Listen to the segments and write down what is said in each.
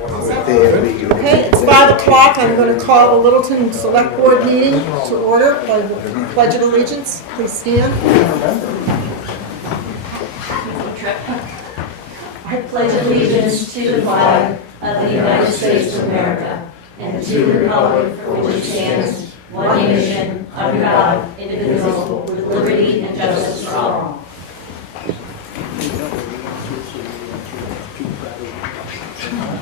Okay, it's 5 o'clock. I'm going to call the Littleton Selectboard meeting to order by the Pledge of Allegiance. Please stand. I pledge allegiance to the flag of the United States of America and to the republic for which it stands, one nation, under God, indivisible, with liberty and justice for all.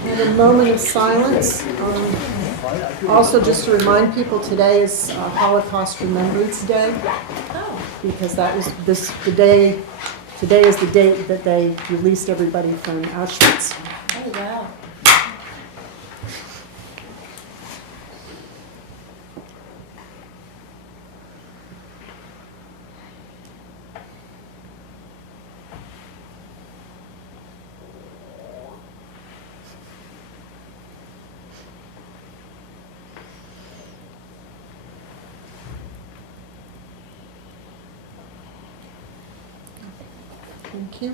And a moment of silence. Also, just to remind people, today is Holocaust Remembrance Day, because that was the day. Today is the date that they released everybody from Auschwitz. Oh, wow. Thank you.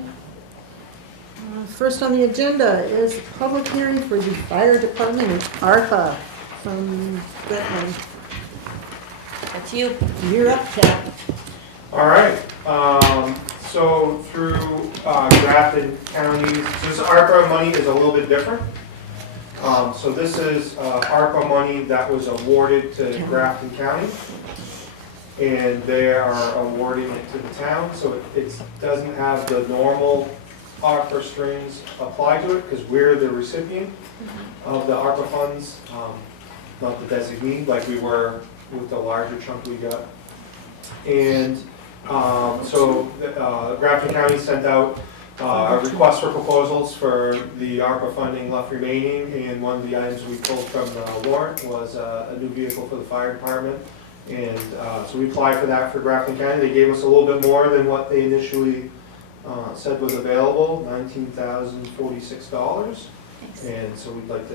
First on the agenda is a public hearing for the fire department and ARPA from Granite. That's you. You're up, Kat. All right, so through Grafton County, so this ARPA money is a little bit different. So this is ARPA money that was awarded to Grafton County, and they are awarding it to the town, so it doesn't have the normal ARPA strings applied to it, because we're the recipient of the ARPA funds, not the designee, like we were with the larger chunk we got. And so Grafton County sent out a request for proposals for the ARPA funding left remaining, and one of the items we pulled from the warrant was a new vehicle for the fire department. And so we applied for that for Grafton County. They gave us a little bit more than what they initially said was available, $19,046. And so we'd like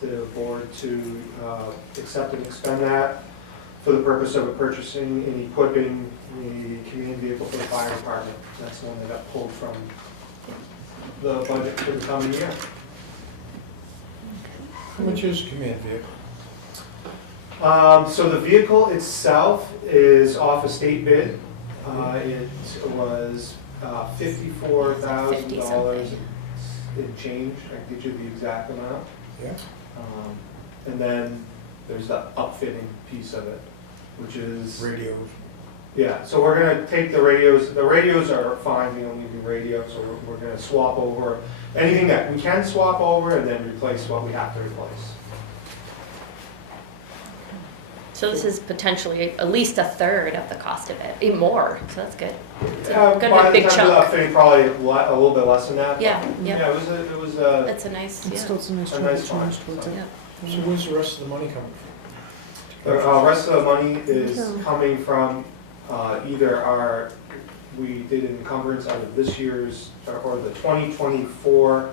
the board to accept and expend that for the purpose of purchasing and equipping the command vehicle for the fire department. That's the one that got pulled from the budget for the coming year. How much is a command vehicle? So the vehicle itself is off a state bid. It was $54,000 in change. I can get you the exact amount. Yeah. And then there's the upfitting piece of it, which is Radios. yeah. So we're gonna take the radios. The radios are fine. We don't need new radios. So we're gonna swap over anything that we can swap over, and then replace what we have to replace. So this is potentially at least a third of the cost of it, even more, so that's good. It's a By good the big time of the chunk. upfitting, probably a little bit less than that. Yeah, Yeah, yeah. it was a That's a nice, It's yeah. still some nice A nice charge one. towards it. Yeah. So where's the rest of the money coming from? the rest of the money is Okay. coming from either we did an encumbrance out of this year's or the 2024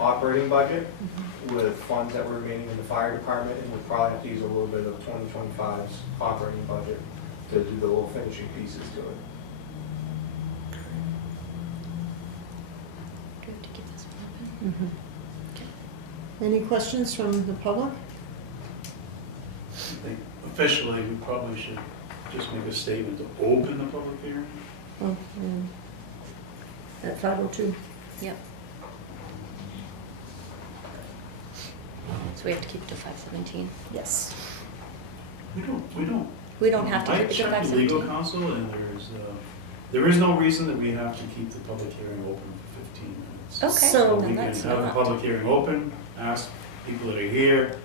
operating budget with funds that were remaining in the fire department, and we'll probably have to use a little bit of 2025's operating budget to do the little finishing pieces to it. Do we have to keep this one open? Any questions from the public? I think officially, we probably should just make a statement to open the public hearing. Oh, at 5:02. Yep. So we have to keep it to 5:17. Yes. We don't. We don't have to I keep it to checked the legal 5:17. counsel, and there is no reason that we have to keep the public hearing open for 15 minutes. Okay, So We then can that's have the not. public hearing open, ask people that are here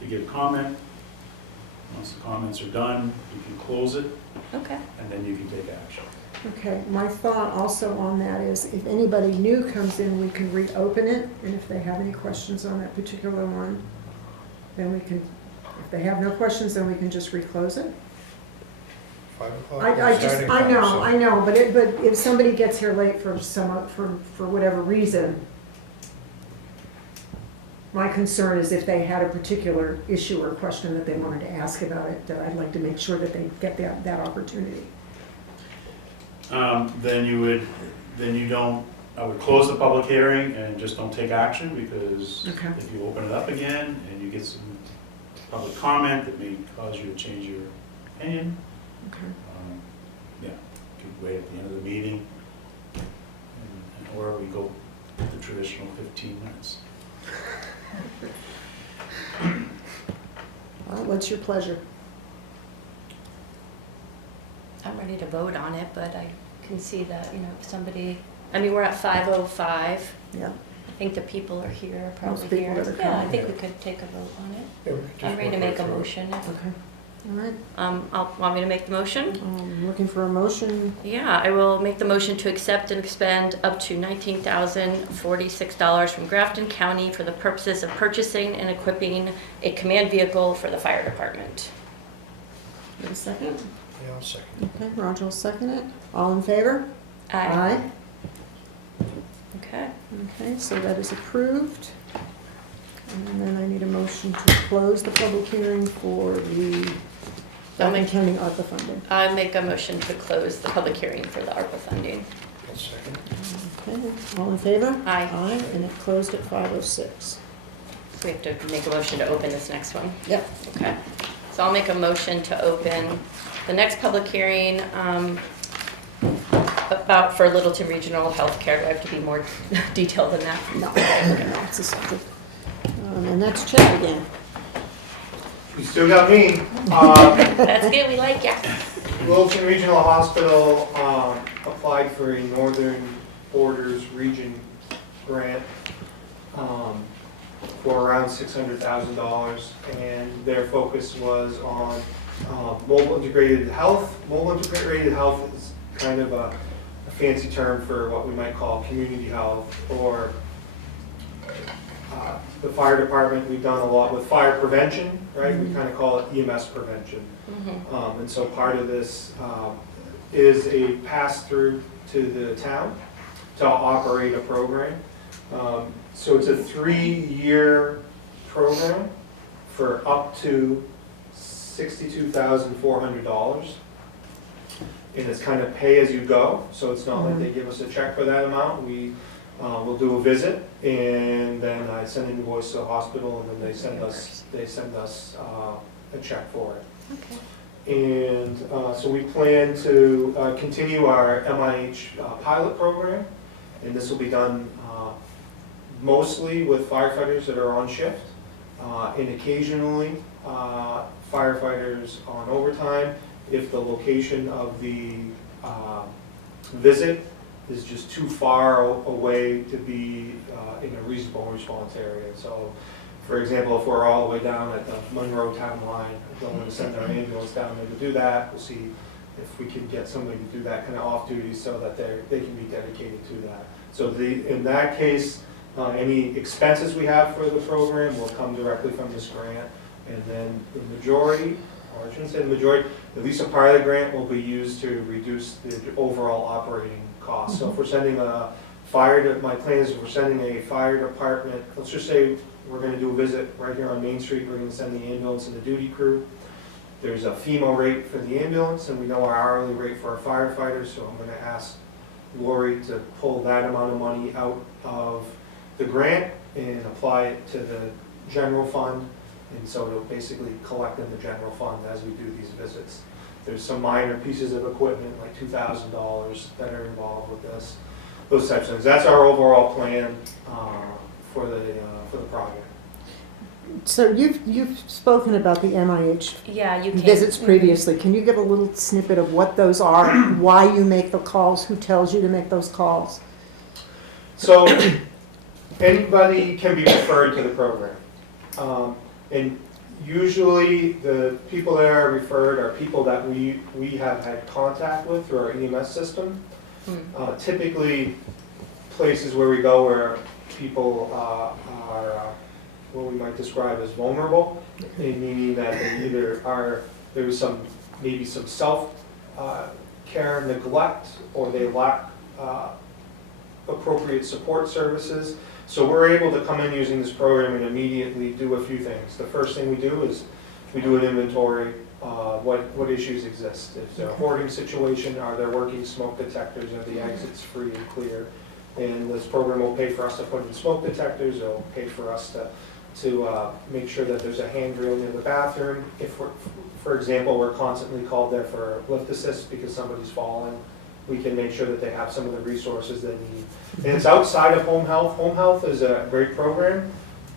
to give comment. Once the comments are done, you can close it, Okay. and then you can take action. Okay, my thought also on that is if anybody new comes in, we can reopen it, and if they have any questions on that particular one, then we can, if they have no questions, then we can just reclose it. 5 o'clock? I Starting time, so- I know, but if somebody gets here late for for whatever reason, my concern is if they had a particular issue or question that they wanted to ask about it, that I'd like to make sure that they get that opportunity. Then you don't I would close the public hearing and just don't take action, because Okay. if you open it up again and you get some public comment that may cause you to change your opinion, Okay. yeah, you could wait at the end of the meeting, or we go the traditional 15 minutes. Well, what's your pleasure? I'm ready to vote on it, but I can see that, if somebody, I mean, we're at 5:05. Yeah. I think the people are here, Most probably people here. that are Yeah, I coming. think we could take a vote on it. Yeah, we could just I'm ready to work make a right through it. motion. Okay. All right. Want me to make the motion? Looking for a motion. Yeah, I will make the motion to accept and expend up to $19,046 from Grafton County for the purposes of purchasing and equipping a command vehicle for the fire department. Get a second? Yeah, I'll second. Okay, Roger will second it. All in favor? Aye. Okay. Okay, so that is approved. And then I need a motion to close the public hearing for the I'll Grafton make- County ARPA funding. I make a motion to close the public hearing for the ARPA funding. I'll second. Okay, all in favor? Aye. Aye, and it closed at 5:06. We have to make a motion to open this next one. Yep. Okay. So I'll make a motion to open the next public hearing for Littleton Regional Healthcare. Do I have to be more detailed than that? No, no, it's a subject. And that's Chad again. You still got me. That's good, we like ya. Littleton Regional Hospital applied for a Northern Borders Region grant for around $600,000, and their focus was on mobile integrated health. Mobile integrated health is kind of a fancy term for what we might call community health, or the fire department. We've done a lot with fire prevention, right? We kind of call it EMS prevention. And so part of this is a pass-through to the town to operate a program. So it's a 3-year program for up to $62,400. And it's kind of pay as you go, so it's not like they give us a check for that amount. We'll do a visit, and then I send an invoice to the hospital, and then they send us a check for it. Okay. And so we plan to continue our MIH pilot program, and this will be done mostly with firefighters that are on shift, and occasionally firefighters on overtime if the location of the visit is just too far away to be in a reasonable response area. So, for example, if we're all the way down at the Monroe town line, we're going to send our ambulance down there to do that. We'll see if we can get somebody to do that kind of off duty so that they can be dedicated to that. So in that case, any expenses we have for the program will come directly from this grant, and then the majority, or I shouldn't say the majority, at least a part of the grant will be used to reduce the overall operating costs. So if we're sending my plan is if we're sending a fire department, let's just say we're going to do a visit right here on Main Street, we're going to send the ambulance and the duty crew. There's a FEMA rate for the ambulance, and we know our hourly rate for our firefighters, so I'm going to ask Lori to pull that amount of money out of the grant and apply it to the general fund, and so it'll basically collect in the general fund as we do these visits. There's some minor pieces of equipment, like $2,000 that are involved with this, those types of things. That's our overall plan for the project. So you've spoken about the MIH Yeah, you can. visits previously. Can you give a little snippet of what those are, why you make the calls, who tells you to make those calls? So anybody can be referred to the program. And usually the people that are referred are people that we have had contact with through our EMS system. Typically places where we go where people are what we might describe as vulnerable, meaning that they either there's maybe some self-care neglect, or they lack appropriate support services. So we're able to come in using this program and immediately do a few things. The first thing we do is we do an inventory of what issues exist. If it's a hoarding situation, are there working smoke detectors? Are the exits free and clear? And this program will pay for us to put in smoke detectors, it'll pay for us to make sure that there's a handrail near the bathroom. If we're, for example, we're constantly called there for lift assist because somebody's falling, we can make sure that they have some of the resources they need. And it's outside of home health. Home health is a great program,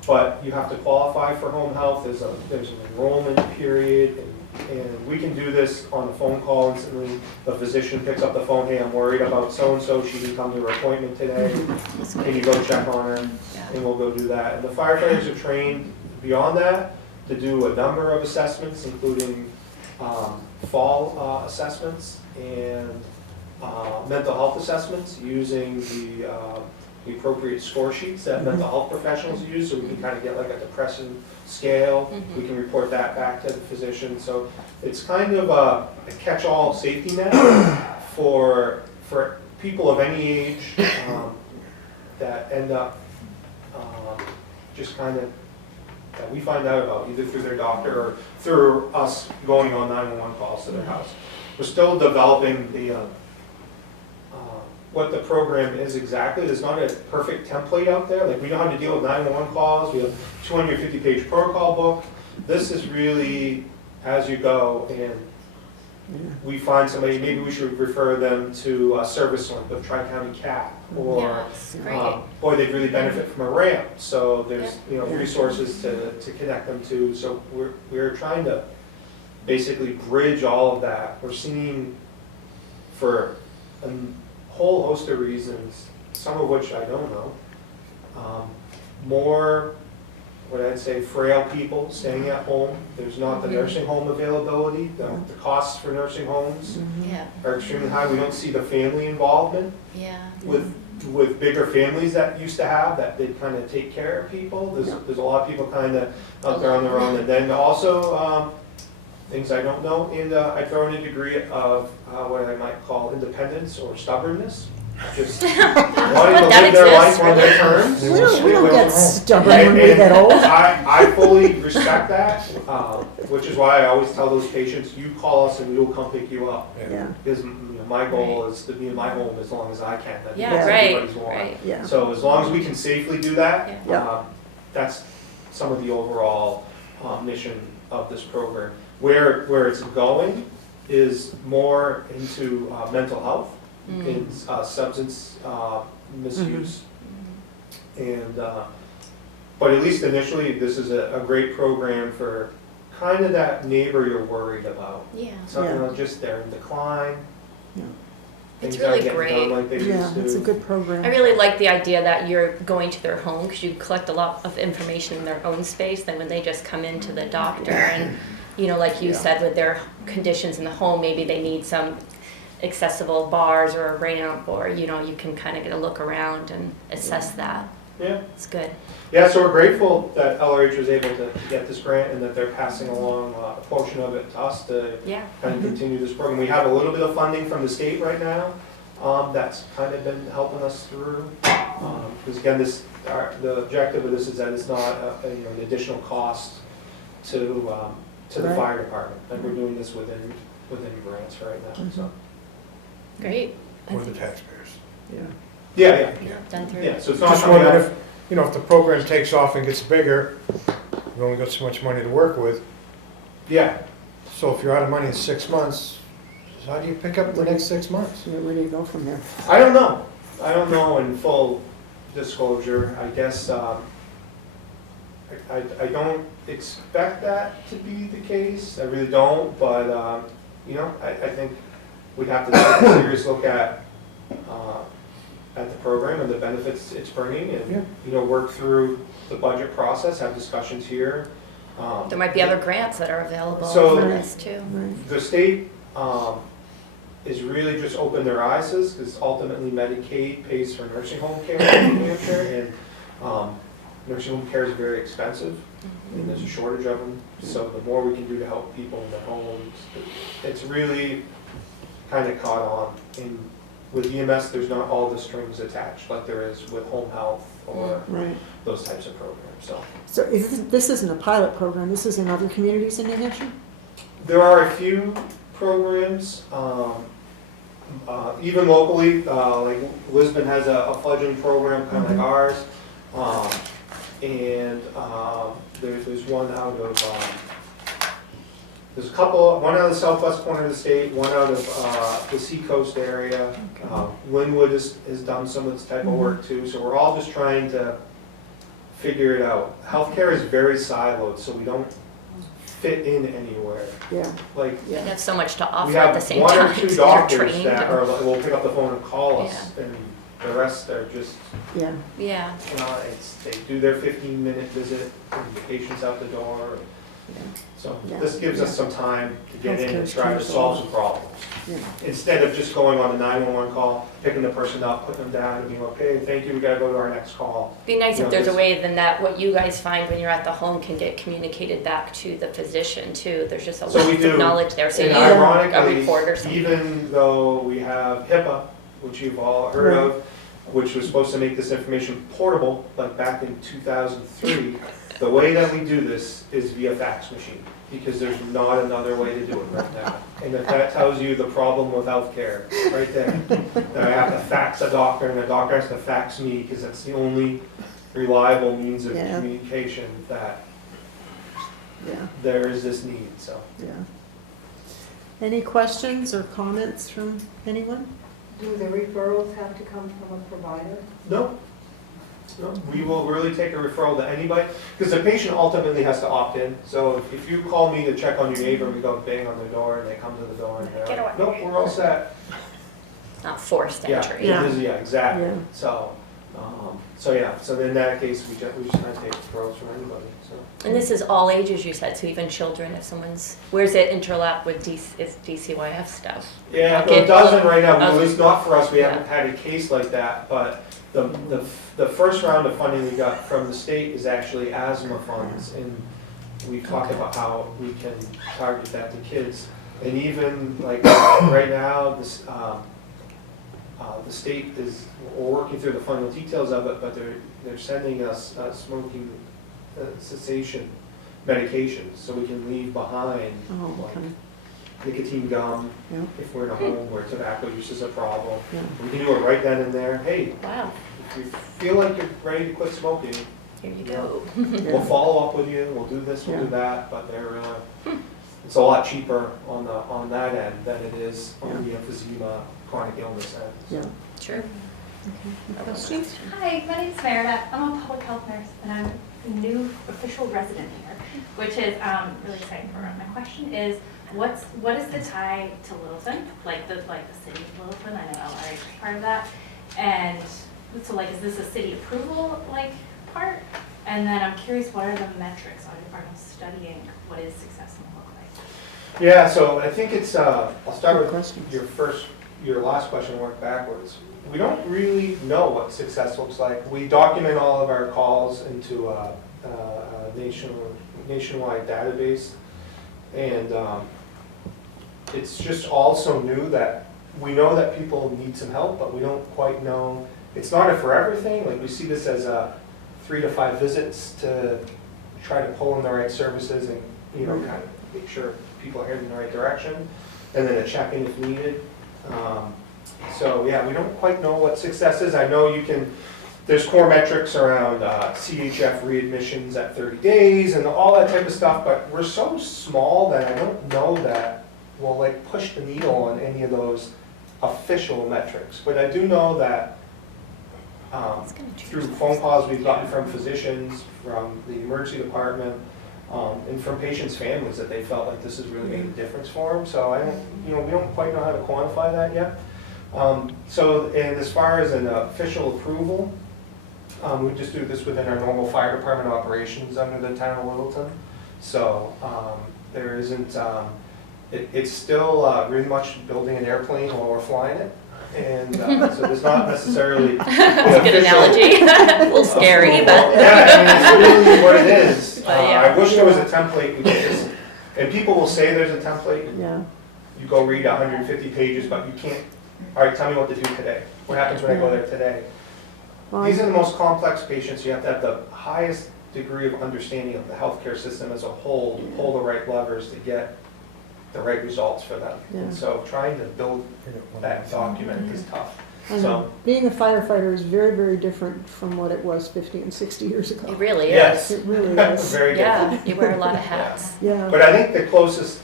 but you have to qualify for home health. There's an enrollment period, and we can do this on a phone call instantly. The physician picks up the phone, hey, I'm worried about so-and-so, she can come to her appointment today. Can you go check on her? And we'll go do that. And the firefighters are trained beyond that to do a number of assessments, including fall assessments and mental health assessments using the appropriate score sheets that mental health professionals use, so we can kind of get like a depression scale. We can report that back to the physician. So it's kind of a catch-all safety net for people of any age that end up just kind of, that we find out about either through their doctor or through us going on 911 calls to their house. We're still developing the what the program is exactly. There's not a perfect template out there. Like, we know how to deal with 911 calls. We have a 250-page protocol book. This is really as you go, and we find somebody, maybe we should refer them to a service link with Tri-County CAP, or Yes, great. boy, they'd really benefit from a ramp. So there's resources to connect them to. So we're trying to basically bridge all of that. We're seeing, for a whole host of reasons, some of which I don't know, more, what I'd say, frail people staying at home. There's not the nursing home availability. The costs for nursing homes Yeah, are extremely high. We don't see the family involvement yeah. with bigger families that used to have, that they kind of take care of people. There's a lot of people kind of out there on their own. And then also, things I don't know, and I throw in a degree of what I might call independence or stubbornness. Just wanting to That live their life exists, on their really? terms. We don't get stubborn when we get old. I fully respect that, which is why I always tell those patients, you call us and we will come pick you up. Yeah, Because my goal is to be in my home as long as I can. I think Yeah, that's right, everybody's want. right. yeah. So as long as we can safely do that, Yeah. that's some of the overall mission of this program. Where it's going is more into mental health, in substance misuse. And, but at least initially, this is a great program for kind of that neighbor you're worried about. Yeah. Something like just they're in decline. Yeah. It's Things aren't really getting great. done like they Yeah, used to. it's a good program. I really like the idea that you're going to their home, because you collect a lot of information in their own space than when they just come into the doctor. And, you know, like you said, with their conditions in the home, maybe they need some accessible bars or a ramp, or, you know, you can kind of get a look around and assess that. Yeah. It's good. Yeah, so we're grateful that LRH was able to get this grant and that they're passing along a portion of it to us to Yeah. kind of continue this program. We have a little bit of funding from the state right now, that's kind of been helping us through. Because again, the objective of this is that it's not an additional cost to the Right. fire department. And we're doing this within grants right now, so. Great. Or the taxpayers. Yeah. Yeah, Done through. yeah, so it's not Just coming wondering out. if the program takes off and gets bigger, you've only got so much money to work with. Yeah, So if you're out of money in 6 months, how do you pick up the next 6 months? Where do you go from there? I don't know in full disclosure. I guess, I don't expect that to be the case. I really don't, but, I think we'd have to take a serious look at the program and the benefits it's bringing, and, work through the budget process, have discussions here. There might be other grants that are available So- for this too. Right. The state is really just opened their eyes, because ultimately Medicaid pays for nursing home care in New Hampshire, and nursing home care is very expensive, and there's a shortage of them. So the more we can do to help people in their homes, it's really kind of caught on. And with EMS, there's not all the strings attached like there is with home health or Right. those types of programs. So So this isn't a pilot program, this is in other communities in New Hampshire? there are a few programs. Even locally, like Lisbon has a fledgling program kind of like ours. And there's one out of, there's a couple, one out of the southwest corner of the state, one out of the seacoast area. Linwood has done some of this type of work too, so we're all just trying to figure it out. Healthcare is very siloed, so we don't fit in anywhere. Yeah, Like, You have so much to we offer at the have same one time. or two You're doctors trained that and- are, will pick up the phone and call us, and the rest are just, yeah, Yeah, they do their 15-minute visit, and the patient's out the door. yeah, So Yeah. this gives us some time to get in and Healthcare's try to changed a solve lot. some problems. yeah. Instead of just going on the 911 call, picking the person up, putting them down, and being, okay, thank you, we gotta go to our next call. be nice You if know, there's a just- way then that what you guys find when you're at the home can get communicated back to the physician too. There's just a So we lot do. of knowledge there, so you And need a ironically, report or something. even though we have HIPAA, which you've all heard Right. of, which was supposed to make this information portable, like back in 2003, the way that we do this is via fax machine, because there's not another way to do it right now. And if that tells you the problem with healthcare, right there. That I have to fax a doctor, and the doctor has to fax me, because that's the only reliable means of Yeah. communication, that Yeah, there is this need, so. yeah. Any questions or comments from anyone? Do the referrals have to come from a provider? No. No, we will really take a referral to anybody, because the patient ultimately has to opt in. So if you call me to check on your neighbor, we go bang on their door, and they come to the door, and Get they're like, away. nope, we're all set. Not forced Yeah, entry. Yeah. it is, yeah, exactly. Yeah. So yeah, so in that case, we just kind of take referrals from anybody, so. And this is all ages, you said, so even children, if someone's, where's it interlap with DCYF stuff? Yeah, Okay. it doesn't right now, at Okay. least not for us, we Yeah. haven't had a case like that, but the first round of funding we got from the state is actually asthma funds, and we talked about how we can target that to kids. And even like right now, this, the state is, we're working through the final details of it, but they're sending us smoking cessation medications, so we can leave behind Oh, like okay, nicotine gum, yeah, if we're in a home where tobacco use is a problem. yeah. We can do it right then and there. Hey, Wow, if you feel like you're ready to quit smoking, here you go. we'll follow up with you, we'll do this, we'll do Yeah. that, but it's a lot cheaper on that end than it is on the emphysema, chronic illness end. Yeah. Sure. Questions? Hi, my name's Meredith. I'm a public health nurse and I'm a new official resident here, which is really exciting for me. My question is, what is the tie to Littleton? Like the city of Littleton? I know LRA is part of that. And so like, is this a city approval like part? And then I'm curious, what are the metrics? Are you studying what is success going to look like? Yeah, so I think it's, I'll start Good with questions. your last question, work backwards. We don't really know what success looks like. We document all of our calls into a nationwide database. And it's just all so new that we know that people need some help, but we don't quite know. It's not a for everything. Like we see this as 3 to 5 visits to try to pull in the right services and, you know, kind of make sure people are heading in the right direction. And then a check-in if needed. So yeah, we don't quite know what success is. I know there's core metrics around CHF readmissions at 30 days and all that type of stuff, but we're so small that I don't know that we'll like push the needle on any of those official metrics. But I do know that through phone calls we've gotten from physicians, from the emergency department, and from patients' families that they felt like this has really made a difference for them. So we don't quite know how to quantify that yet. And as far as an official approval, we just do this within our normal fire department operations under the town of Littleton. So there isn't, it's still really much building an airplane while we're flying it. And so there's not necessarily That's a good analogy. A little scary, but. Yeah, I mean, it's really what it is. But yeah. I wish there was a template we could just, and people will say there's a template. Yeah, You go read 150 pages, but you can't, all right, tell me what to do today. What happens when I go there today? well, These are the most complex patients. You have to have the highest degree of understanding of the healthcare system as a whole, to pull the right levers to get the right results for them. Yeah. And so trying to build You know, one that of document is tough. I know. So, Being a firefighter is very, very different from what it was 50 and 60 years ago. It really yes, is. It really is. very different. Yeah, you wear a lot of hats. Yeah. But I think the closest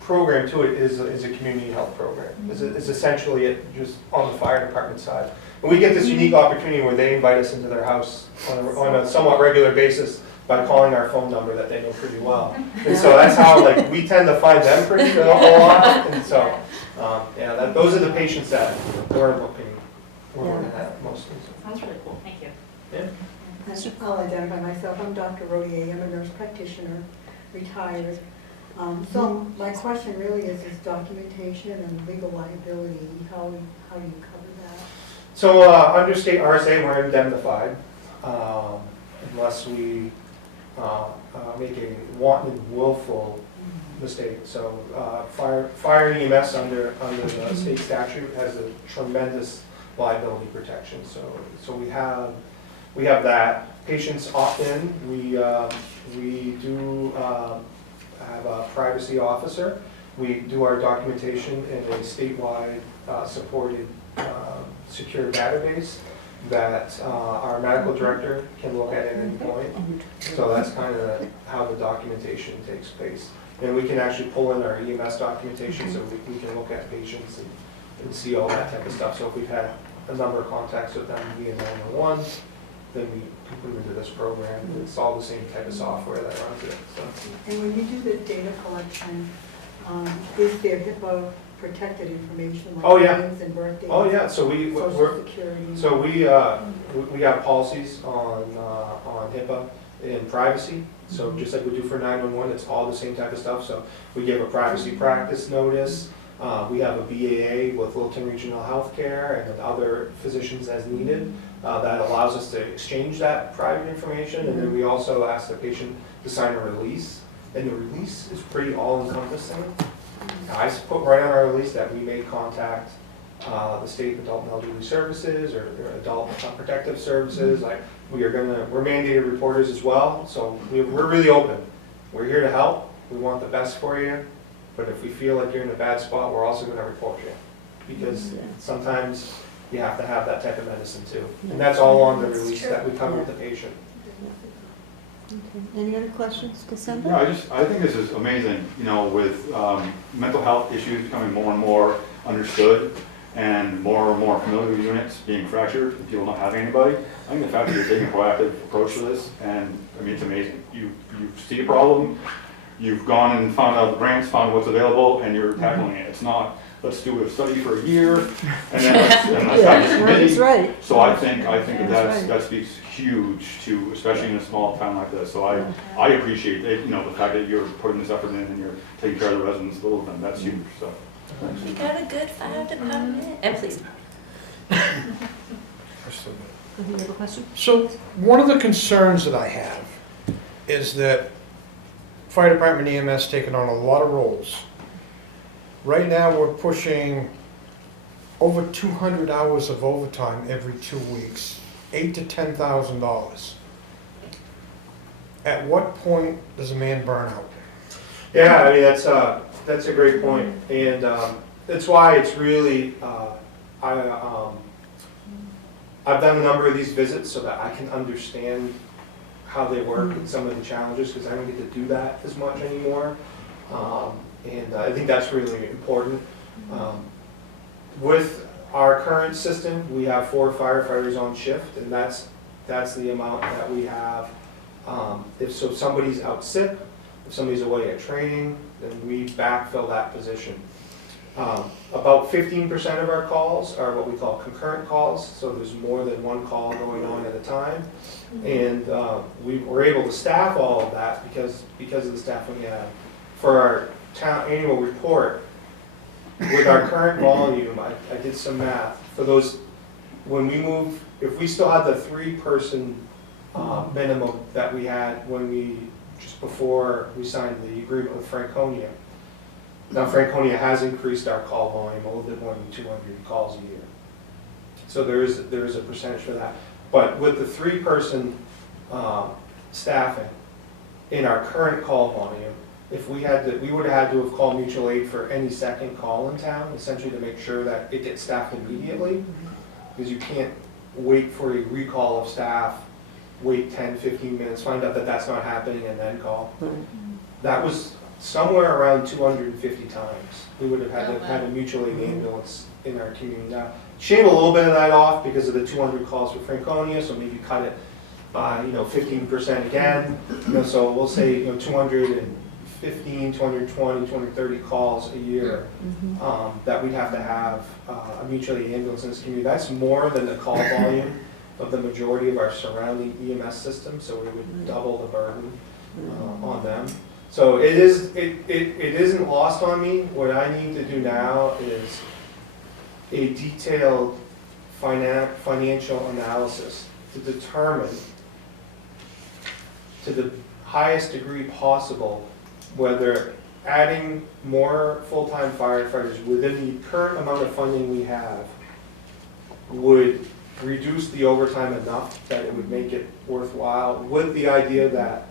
program to it is a community health program. Is essentially it just on the fire department side. And we get this unique opportunity where they invite us into their house on a somewhat regular basis by calling our phone number that they know pretty well. And so that's how like we tend to find them pretty a lot. And so yeah, those are the patients that we're looking at mostly. Sounds really cool, thank you. Yeah. I'll identify myself. I'm Dr. Rodier. I'm a nurse practitioner, retired. So my question really is documentation and legal liability. How do you cover that? So under state RSA, we're indemnified unless we make a wanton, willful mistake. So fire and EMS under the state statute has a tremendous liability protection. So we have that. Patients opt in. We do have a privacy officer. We do our documentation in a statewide supported secure database that our medical director can look at any point. So that's kind of how the documentation takes place. And we can actually pull in our EMS documentation so we can look at patients and see all that type of stuff. So if we've had a number of contacts with them via 911, then we put them into this program. It's all the same type of software that runs it. So. And when you do the data collection, is there HIPAA protected information like Oh, yeah. names and birthdays? Oh yeah, so Social Security. So we have policies on HIPAA and privacy. So just like we do for 911, it's all the same type of stuff. So we give a privacy practice notice. We have a BAA with Littleton Regional Healthcare and then other physicians as needed. That allows us to exchange that private information. And then we also ask the patient to sign a release. And the release is pretty all-encompassing. I put right on our release that we may contact the state adult and elderly services or adult protective services. Like we're mandated reporters as well, so we're really open. We're here to help. We want the best for you, but if we feel like you're in a bad spot, we're also going to report you because sometimes you have to have that type of medicine too, and that's all on the release that we cover with the patient. Okay. Any other questions, Cassandra? Yeah, I think this is amazing, you know, with mental health issues becoming more and more understood and more familiar units being fractured and people not having anybody. I think the fact that you're taking a proactive approach to this, and I mean, it's amazing. You see a problem, you've gone and found out grants, found what's available, and you're tackling it. It's not, let's do a study for a year, and then let's have this committee. That's right. So I think That's right. that speaks huge to, especially in a small town like this. So I appreciate it, you know, the fact that you're putting this effort in and you're taking care of the residents of Littleton. That's huge. So We got a good fire department. And please. Any other question? So one of the concerns that I have is that fire department EMS taking on a lot of roles. Right now, we're pushing over 200 hours of overtime every 2 weeks, $8,000 to $10,000. At what point does a man burn out? Yeah, I mean that's a great point, and that's why it's really I've done a number of these visits so that I can understand how they work and some of the challenges because I don't get to do that as much anymore, and I think that's really important. With our current system, we have 4 firefighters on shift, and that's the amount that we have. If somebody's out sick, if somebody's away at training, then we backfill that position. About 15% of our calls are what we call concurrent calls, so there's more than one call going on at a time. And we were able to staff all of that because of the staffing we have. For our town annual report, with our current volume, I did some math. For those, when we move, if we still had the 3-person minimum that we had just before we signed the agreement with Franconia. Now Franconia has increased our call volume a little bit more than 200 calls a year. So there is a percentage for that. But with the 3-person staffing in our current call volume, if we had to, we would have had to have called mutual aid for any second call in town, essentially to make sure that it gets staffed immediately, because you can't wait for a recall of staff, wait 10, 15 minutes, find out that that's not happening, and then call. That was somewhere around 250 times. We would have had to have a mutual aid ambulance in our community. Now, shave a little bit of that off because of the 200 calls for Franconia, so maybe cut it by, 15% again. So we'll say, 215, 220, 230 calls a year that we'd have to have a mutual aid ambulance in this community. That's more than the call volume of the majority of our surrounding EMS systems, so we would double the burden on them. So it isn't lost on me. What I need to do now is a detailed financial analysis to determine to the highest degree possible whether adding more full-time firefighters within the current amount of funding we have would reduce the overtime enough that it would make it worthwhile, with the idea that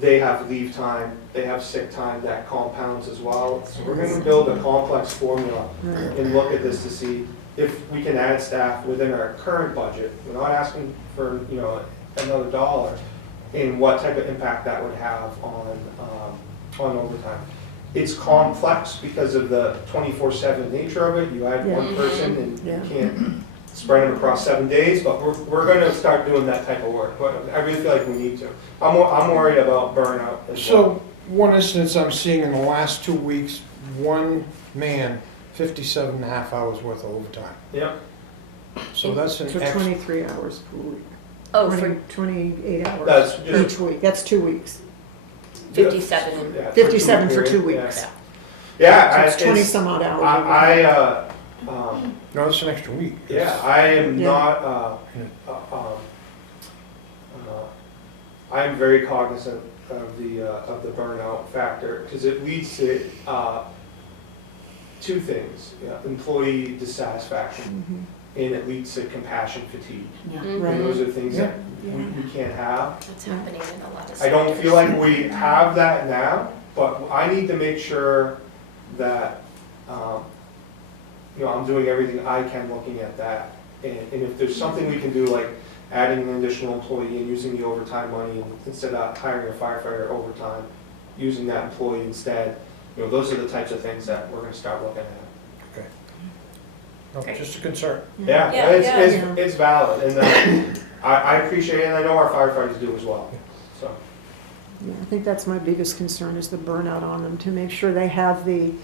they have leave time, they have sick time, that compounds as well. So we're going to build a complex formula and look at this to see if we can add staff within our current budget. We're not asking for another dollar, and what type of impact that would have on overtime. It's complex because of the 24/7 nature of it. You add one person and you can't spread them across 7 days, but we're going to start doing that type of work. But I really feel like we need to. I'm worried about burnout as well. So, one instance I'm seeing in the last 2 weeks, one man, 57 and a half hours worth of overtime. Yep. So that's an So extra. 23 hours per week. Oh, for 28 hours That's just- each week. That's 2 weeks. 57. Yeah, 57 for 2 period, weeks. Yeah, So it's 20 some odd hours. No, it's an extra week. Yeah, I am Yeah. not, I am very cognizant of the burnout factor, because it leads to two things: employee dissatisfaction, and it leads to compassion fatigue. Right. And those are things that Yeah. we can't have. That's happening in a lot of I don't sectors. feel like we have that now, but I need to make sure that, I'm doing everything I can looking at that. And if there's something we can do, like adding an additional employee and using the overtime money, instead of hiring a firefighter overtime, using that employee instead, those are the types of things that we're gonna start looking at. No, just a concern. Yeah, Yeah, it's valid, and I appreciate it, and I know our firefighters do as well, so. Yeah, I think that's my biggest concern, is the burnout on them, to make sure they have the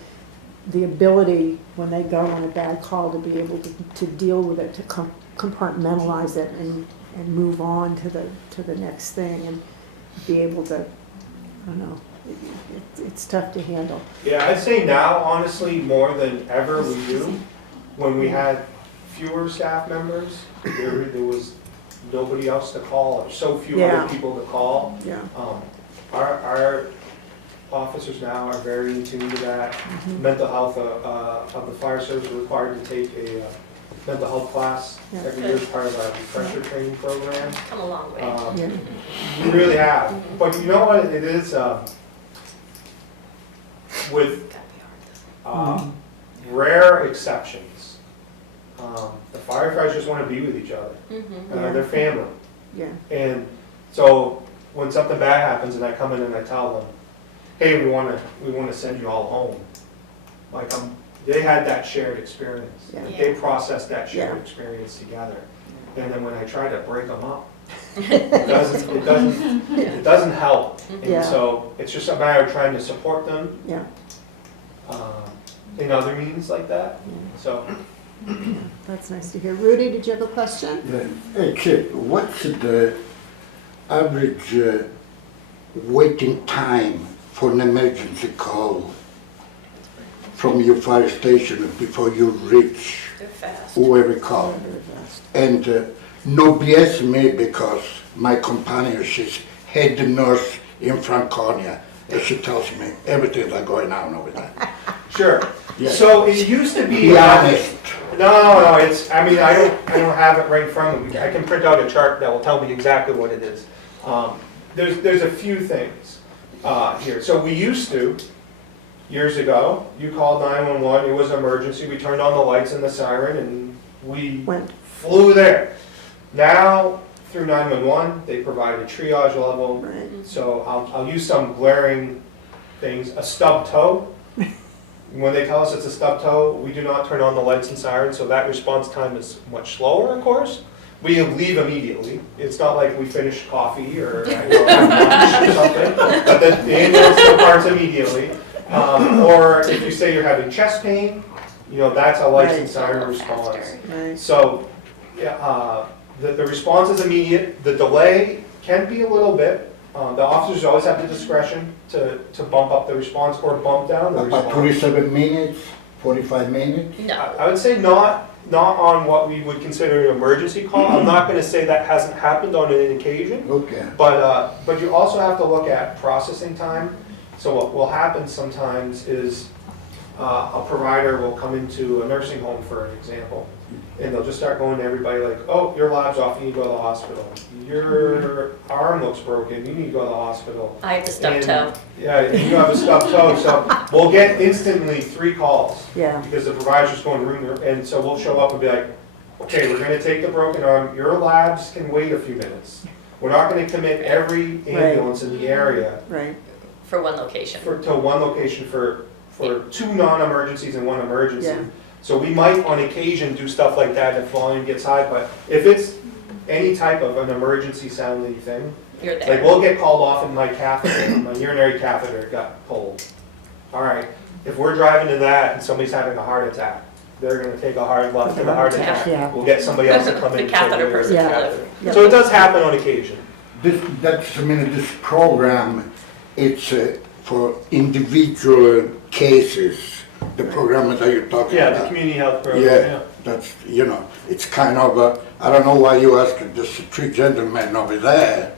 ability, when they go on a bad call, to be able to deal with it, to compartmentalize it and move on to the next thing, and be able to, I don't know, it's tough to handle. Yeah, I'd say now, honestly, more than ever we do. When we had fewer staff members, there was nobody else to call, or so few Yeah. other people to call. Yeah. Our officers now are very in tune to that. Mental health of the fire service are required to take a mental health class Yeah. every year as part of our refresher training program. Come a long way. Yeah. We really have. But you know what it is, with Gotta be hard. rare exceptions, the firefighters just want to be with each other. Yeah. They're family. Yeah. And so when something bad happens and I come in and I tell them, hey, we want to send you all home. Like they had that shared experience. Yeah. Like, they processed that shared Yeah. experience together. And then when I try to break them up, it doesn't help. Yeah. And so it's just a matter of trying to support them Yeah. in other means like that. So That's nice to hear. Rudy, did you have a question? Okay, what's the average waiting time for an emergency call from your fire station before you reach They're fast. whoever called? And no BS me, because my companion, she's head nurse in Franconia, and she tells me everything that's going on over there. sure. Yes. So it used to be. Be honest. No, I don't have it right in front of me. I can print out a chart that will tell me exactly what it is. There's a few things here. So we used to, years ago, you called 911, it was an emergency, we turned on the lights and the siren, and we Went. flew there. Now, through 911, they provide a triage level. Right. So I'll use some glaring things. A stub toe. When they tell us it's a stub toe, we do not turn on the lights and sirens, so that response time is much slower, of course. We leave immediately. It's not like we finish coffee or lunch or something, but the ambulance departs immediately. Or if you say you're having chest pain, that's a lights and siren response. Right. So, yeah, the response is immediate. The delay can be a little bit. The officers always have the discretion to bump up the response or bump down the About response. 27 minutes, 45 minutes? No. I would say not on what we would consider an emergency call. I'm not going to say that hasn't happened on an occasion, Okay. but you also have to look at processing time. So what will happen sometimes is a provider will come into a nursing home, for an example, and they'll just start going to everybody like, oh, your lab's off, you need to go to the hospital. Your arm looks broken, you need to go to the hospital. I have the stub And- toe. Yeah, you have a stubbed toe, so we'll get instantly 3 calls. Yeah. Because the provider's just going room, and so we'll show up and be like, okay, we're gonna take the broken arm, your labs can wait a few minutes. We're not gonna commit every ambulance in the area Right. For one location. to one location for 2 non-emergencies and 1 emergency. Yeah. So we might on occasion do stuff like that if volume gets high, but if it's any type of an emergency sounding thing, You're like there. we'll get called off and my catheter, my urinary catheter got pulled. All right, if we're driving to that and somebody's having a heart attack, they're gonna take a hard left to the heart attack. Yeah. We'll get somebody else to come in. The and take catheter the person. catheter. Yeah. So it does happen on occasion. This program, it's for individual cases, the program that you're talking Yeah, the about. community health program, Yeah, yeah. that's, it's kind of, I don't know why you asked just 3 gentlemen over there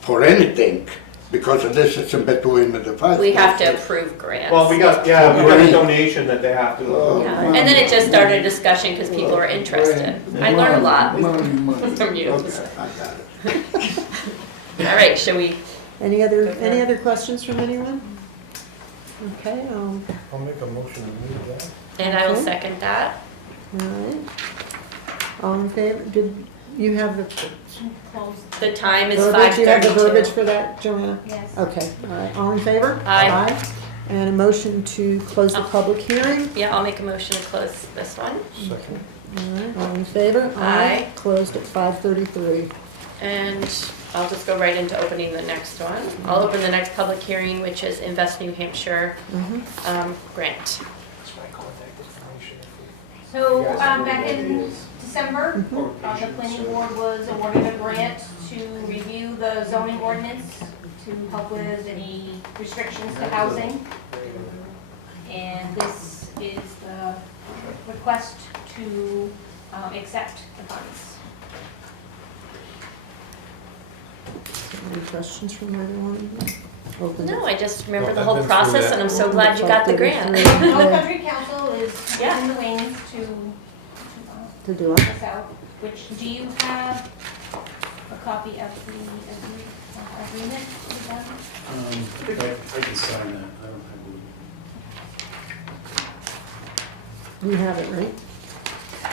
for anything, because of this is in between the 5. We have to approve grants. Well, we got a donation that they have to. Yeah. And then it just started a discussion because people are interested. I learned a lot from you. Okay, I got it. All right, shall we? Any other questions from anyone? Okay, I'll make a motion to move that. And I will Okay. second that. all right. All in favor, did you have the The time is verbiage, you have the verbiage 5:32. for that, Joanna? Yes. Okay, all right, all in favor? Aye. And a motion to close the public hearing? Yeah, I'll make a motion to close this one. Second. All right, all in favor? Aye. Closed at 5:33. And I'll just go right into opening the next one. I'll open the next public hearing, which is Invest New Hampshire grant. That's my contact information. So, You guys know back what it in is. December, Or the patients, planning or- board was awarded a grant to review the zoning ordinance to help with any restrictions to housing. And this is the request to accept the funds. Any questions from anyone? Open No, I just remember No, the I've whole been through process that. and I'm so glad you got the grant. Old Country Council is Yeah. in the wings to To do it? this out, which, do you have a copy of the agreement with them? I think I can sign that, I don't have You have it, right?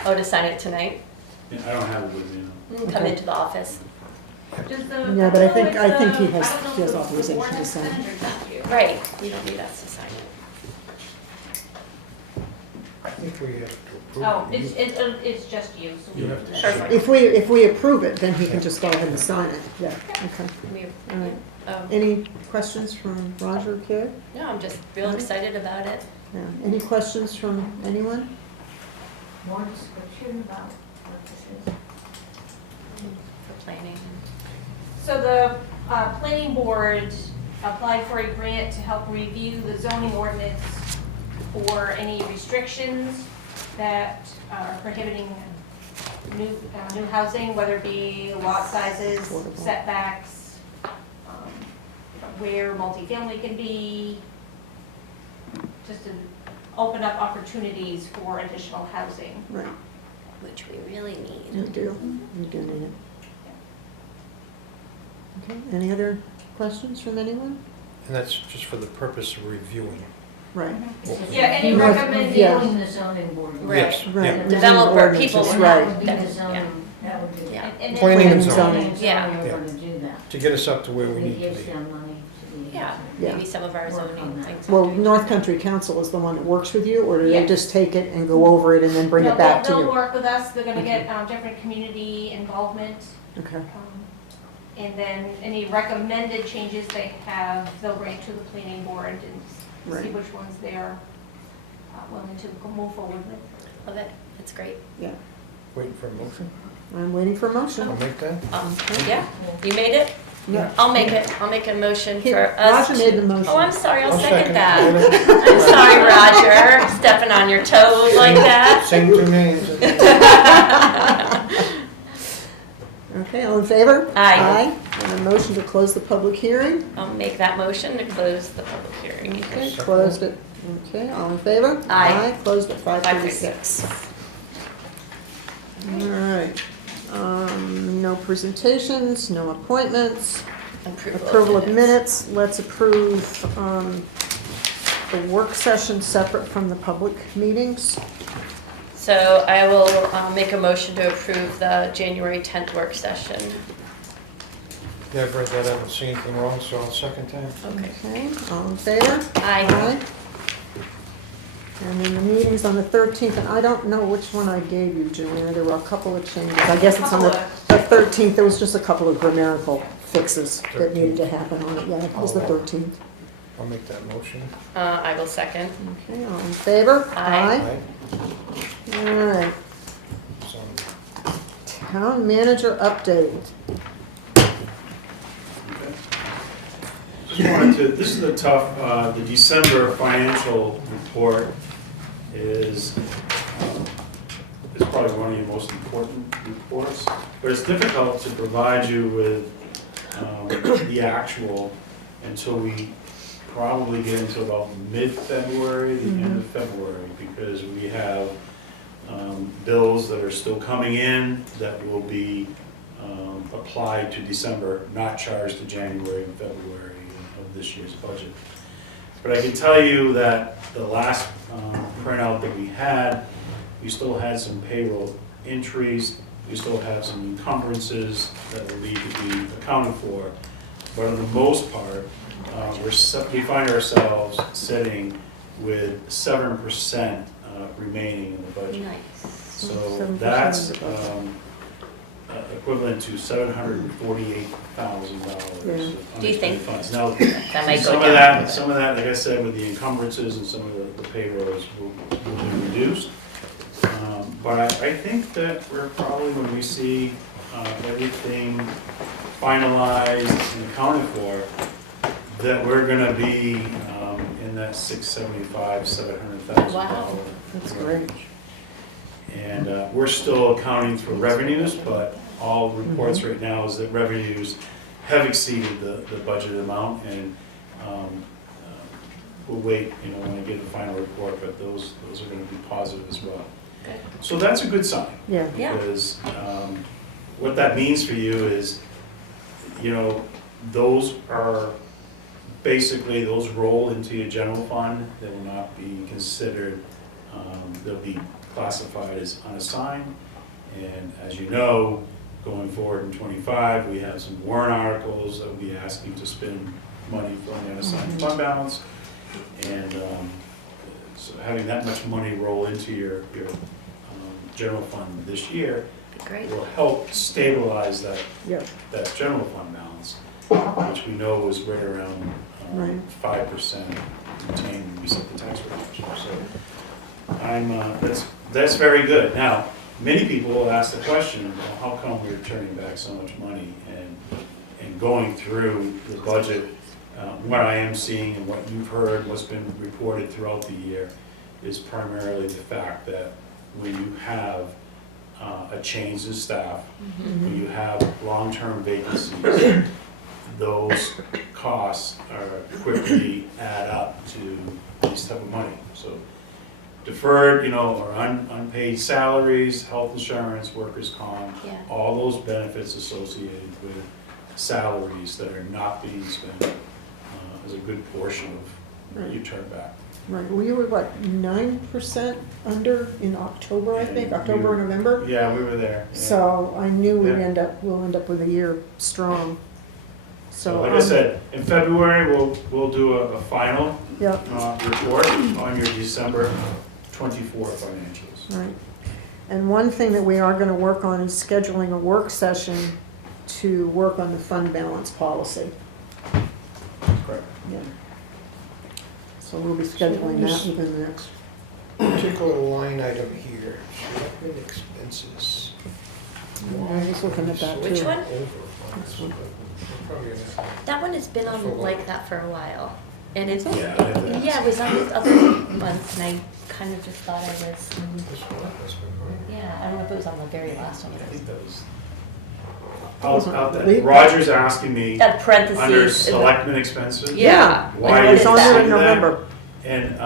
Oh, to sign it tonight? I don't have it with me, no. Come Okay. into the office. Does the? Yeah, but I think he I don't has know he has if the authorization board to has sign. signed or just you. Right, you don't need us to sign it. I think we have to approve. Oh, it. it's just you, so. You have to Perfect. If we approve it, then he can just go ahead and sign it. Yeah, okay. We- All right. Oh, Any questions from Roger or Carrie? no, I'm just real excited about it. Yeah. Any questions from anyone? More description about what this is. For planning. So the planning board applied for a grant to help review the zoning ordinance for any restrictions that are prohibiting new housing, whether it be lot sizes, Affordable. setbacks, where multifamily can be, just to open up opportunities for additional housing. Right, Which we really need. you do. You do need it. Okay, any other questions from anyone? And that's just for the purpose of reviewing. Right. Yeah, any North- recommended, yeah. Doing the zoning board. Yes, Right. yeah. The Developer, ordinances, people And right. that would be That- the zoning, that would be. Yeah. and then. Planning and zoning. Planning and Yeah. zoning are Yeah. gonna do that. To get us up to where we It need to gives be. them money to be. Yeah, Yeah. maybe some of our Work on zoning that. things. Well, North Country Council is the one that works with you, or do they Yeah. just take it and go over it and then bring No, it back to they'll you? work with us, they're gonna get different community involvement. Okay, And then any recommended changes they have, they'll bring to the planning board and see Right. which ones they're willing to move forward with. Love it, that's great. Waiting for a motion? I'm waiting for a motion. I'll make that. Yeah, you made it? Yeah. I'll make it, I'll make a motion for Here, us. Roger made the motion. Oh, I'm sorry, I'll I'll second that. it. I'm sorry, Roger, stepping on your toes like that. Same two names. Okay, all in favor? Aye. And a motion to close the public hearing? I'll make that motion to close the public hearing. Okay, closed it. Okay, all in favor? Aye. Closed at 5:36. All right. No presentations, no appointments. Approval of minutes. Let's approve the work session separate from the public meetings. So I will make a motion to approve the January 10th work session. Yeah, I've read that, I haven't seen anything wrong, so I'll second that. Okay. Okay, all in favor? Aye. And then the meetings on the 13th, and I don't know which one I gave you, Joanna, there were a couple of changes. I guess it's on the 13th, there was just a couple of grammatical fixes that needed to happen on it, yeah, it was the 13th. I'll make that motion. I will second. Okay, all in favor? Aye. All right, So, town manager update. Just wanted to, this is a tough, the December financial report is probably one of your most important reports, but it's difficult to provide you with the actual until we probably get into about mid-February, the end of February, because we have bills that are still coming in that will be applied to December, not charged to January and February of this year's budget. But I can tell you that the last printout that we had, we still had some payroll entries, we still have some encumbrances that will need to be accounted for. But for the most part, we find ourselves sitting with 7% remaining in the budget. Nice. So 7% that's of the budget. equivalent to $748,000 Yeah. of Do you think unexpended funds. Now, That might go some of down. that, like I said, with the encumbrances and some of the payrolls will be reduced. But I think that we're probably, when we see everything finalized and accounted for, that we're gonna be in that $675,000, $700,000. Wow. That's great. And we're still accounting for revenues, but all reports right now is that revenues have exceeded the budgeted amount, and we'll wait, when I get the final report, but those are gonna be positive as well. Good. So that's a good sign. Yeah. Yeah. Because what that means for you is, those are, basically, those roll into your general fund. They will not be considered, they'll be classified as unassigned. And as you know, going forward in '25, we have some warrant articles that will be asking to spend money from the unassigned fund balance. And so having that much money roll into your general fund this year Great. will help stabilize that Yeah. general fund balance, which we know was right around Right. 5% retained when we set the tax rate. So that's very good. Now, many people will ask the question, well, how come we're turning back so much money? And going through the budget, what I am seeing and what you've heard, what's been reported throughout the year, is primarily the fact that when you have a change in staff, when you have long-term vacancies, those costs are quickly add up to this type of money. So deferred, or unpaid salaries, health insurance, workers' comp, Yeah. all those benefits associated with salaries that are not being spent is a good portion of what you turn back. Right, we were what, 9% under in October, I think, October or November? Yeah, we were there. yeah. So I knew Yeah. we'll end up with a year strong. So like I said, in February, we'll do a final Yep, report on your December 24 financials. right. And one thing that we are gonna work on is scheduling a work session to work on the fund balance policy. Correct. Yeah. So we'll be scheduling that within the next, Particular line item here, selectmen expenses. I was looking at that too. Which one? This one. That one has been on like that for a while. And it's, Yeah, I have that. yeah, it was on these other months, and I kind of just thought I was, This one, this one, yeah, I don't know if it was on the very last one. I think that was. We- Roger's asking me, That parentheses. under is the- selectmen expenses. Yeah, Why and is it's it on there in saying that? November. And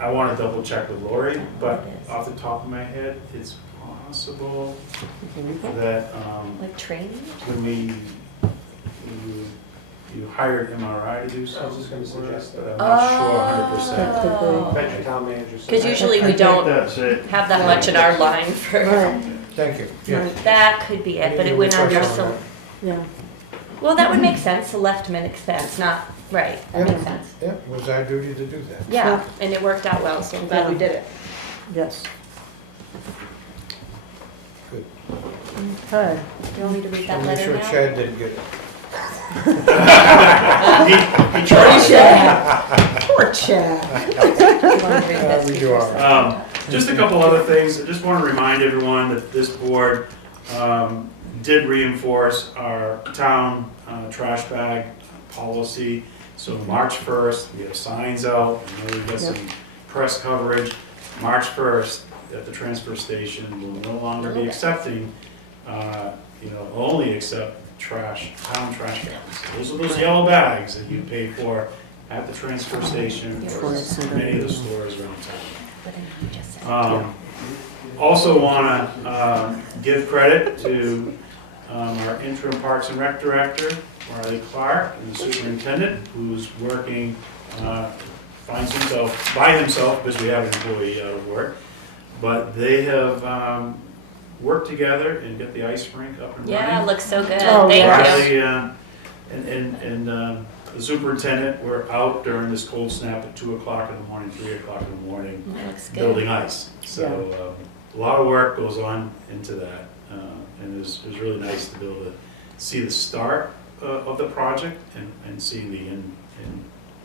I want to double check with Lori, but It is. off the top of my head, it's possible that Like training? when you hired MRI to do I was something. just gonna suggest But that. I'm not sure 100%. Oh. Bet your town manager. said Because that. usually I we think don't that's it. have that much in our line for, Right, Thank you, yes. right, that could be it, but it went under, Refresh on so, yeah. well, that would make sense, selectmen expense, not, right, that makes sense. Yeah, it was our duty to do that. Yeah, and it worked out well, so I'm glad we did it. Yes. Good. Okay. You want me to read that Make letter sure now? Chad didn't get it. He tried. Chad. Poor Chad. You want to read this We do before our- signing? Just a couple other things. I just want to remind everyone that this board did reinforce our town trash bag policy. So March 1st, we have signs out, and then we get some press coverage. March 1st, at the transfer station, we'll no longer be accepting, only accept town trash bags. Those are those yellow bags that you pay for at the transfer station or many of the stores around town. But I just said. Also want to give credit to our interim Parks and Rec Director, Marley Clark, and the superintendent, who's working, finds himself, by himself, because we have an employee out of work, but they have worked together and get the ice rink up and running. Yeah, it looks so good, Oh, thank yeah. you. And the superintendent, we're out during this cold snap at 2 o'clock in the morning, 3 o'clock in the morning, It looks good. building ice. So a lot of work goes on into that, and it was really nice to be able to see the start of the project and see the end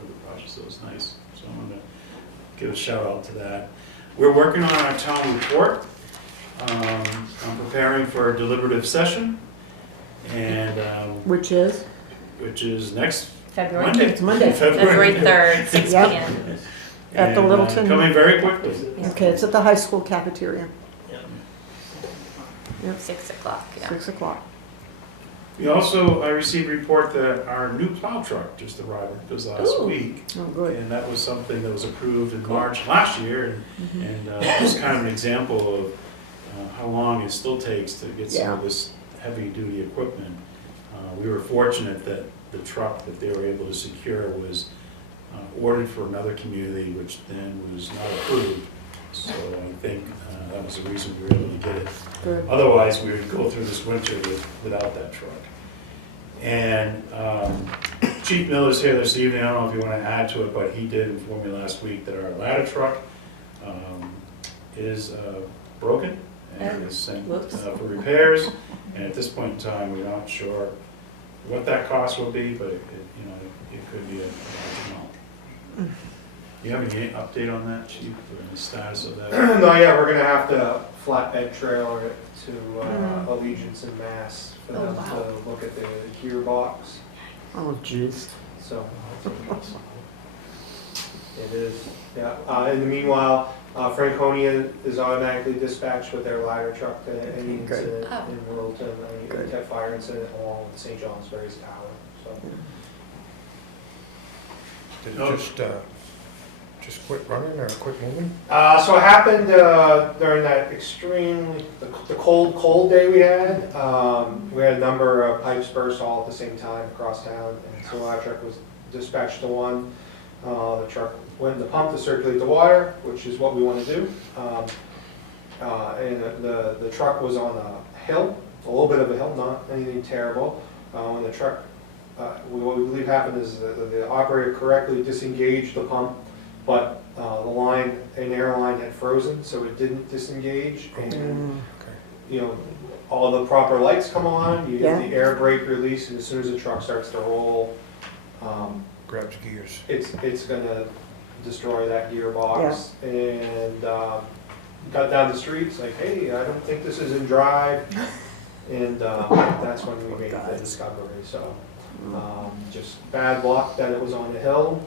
of the project, so it was nice. So I'm going to give a shout out to that. We're working on our town report. I'm preparing for a deliberative session, and Which is? which is next February, Monday. It's Monday. February 3rd, 6 Yep. PM. At the And, Littleton- coming very quickly. Okay, it's at the high school cafeteria, 6 o'clock, yeah. 6 o'clock. I received a report that our new plow truck just arrived this last Ooh. week. Oh, good. And that was something that was approved in March last year, and just kind of an example of how long it still takes to get some of this heavy-duty equipment. We were fortunate that the truck that they were able to secure was ordered for another community, which then was not approved. So I think that was the reason we were able to get it. Good. Otherwise, we would go through this winter without that truck. And Chief Miller's here this evening. I don't know if you want to add to it, but he did inform me last week that our ladder truck is broken and is sent for repairs. And at this point in time, we're not sure what that cost will be, but it could be a large amount. Do you have any update on that, Chief, or the status of that? No, yeah, we're gonna have to flatbed trailer it to Allegiance in Mass for them to look at the gearbox, Oh, jeez. so. It is, yeah. In the meanwhile, Franconia is automatically dispatched with their ladder truck to any Good. incident Oh. in Littleton, Good. any fire incident along with St. John's Bury's Tower, so. Did it just just quit running or quit moving? So it happened during that extremely, the cold day we had. We had a number of pipes burst all at the same time across town, and so our truck was dispatched to one. The truck went in the pump to circulate the water, which is what we want to do. And the truck was on a hill, a little bit of a hill, not anything terrible. When the truck, what we believe happened is the operator correctly disengaged the pump, but an air line had frozen, so it didn't disengage. And, you know, all the proper lights come on, you hit the air brake release, and as soon as the truck starts to roll, Grabs gears. it's gonna destroy that gearbox. And got down the street, it's like, hey, I don't think this is in drive. And that's when we made the discovery. So just bad luck that it was on the hill.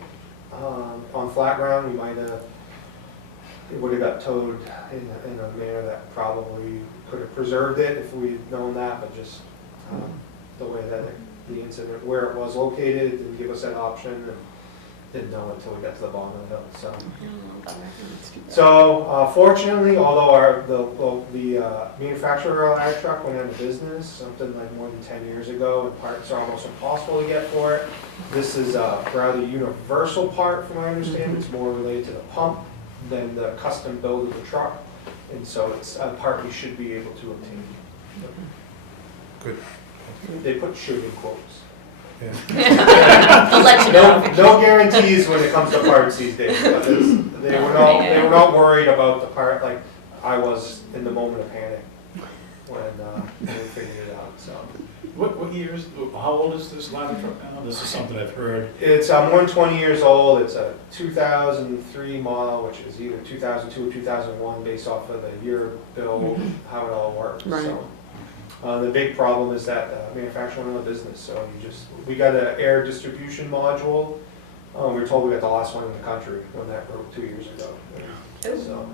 On flat ground, we might have, it would have got towed in a manner that probably could have preserved it if we'd known that, but just the way that the incident, where it was located, didn't give us that option, and didn't know until we got to the bottom of the hill. So fortunately, although the manufacturer of our truck went out of business something like more than 10 years ago, and parts are almost impossible to get for it. This is a rather universal part, from my understanding. It's more related to the pump than the custom build of the truck, and so it's a part we should be able to obtain. Good. They put "should" in quotes. I'll let you know. No guarantees when it comes to parts these days. But they were not worried about the part like I was in the moment of panic when we figured it out. So What years, how old is this ladder truck now? This is something I've heard. it's more than 20 years old. It's a 2003 model, which is either 2002 or 2001, based off of the year bill, how it all works. Right. So. The big problem is that manufacturer went out of business, so we got an air distribution module. We were told we got the last one in the country when that broke 2 years ago. So,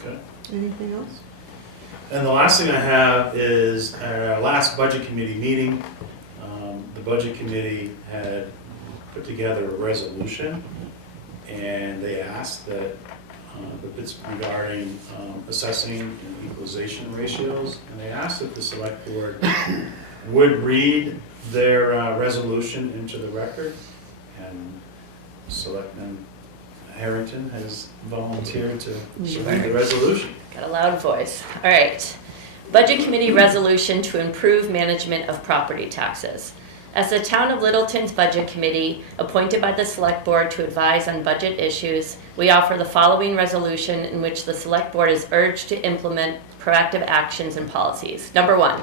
Okay. Anything else? And the last thing I have is at our last budget committee meeting, the budget committee had put together a resolution, and they asked that it's regarding assessing and equalization ratios, and they asked if the select board would read their resolution into the record, and Selectman Harrington has volunteered to read the resolution. Got a loud voice. All right. Budget Committee resolution to improve management of property taxes. As the Town of Littleton's Budget Committee, appointed by the Select Board to advise on budget issues, we offer the following resolution in which the Select Board is urged to implement proactive actions and policies. Number 1,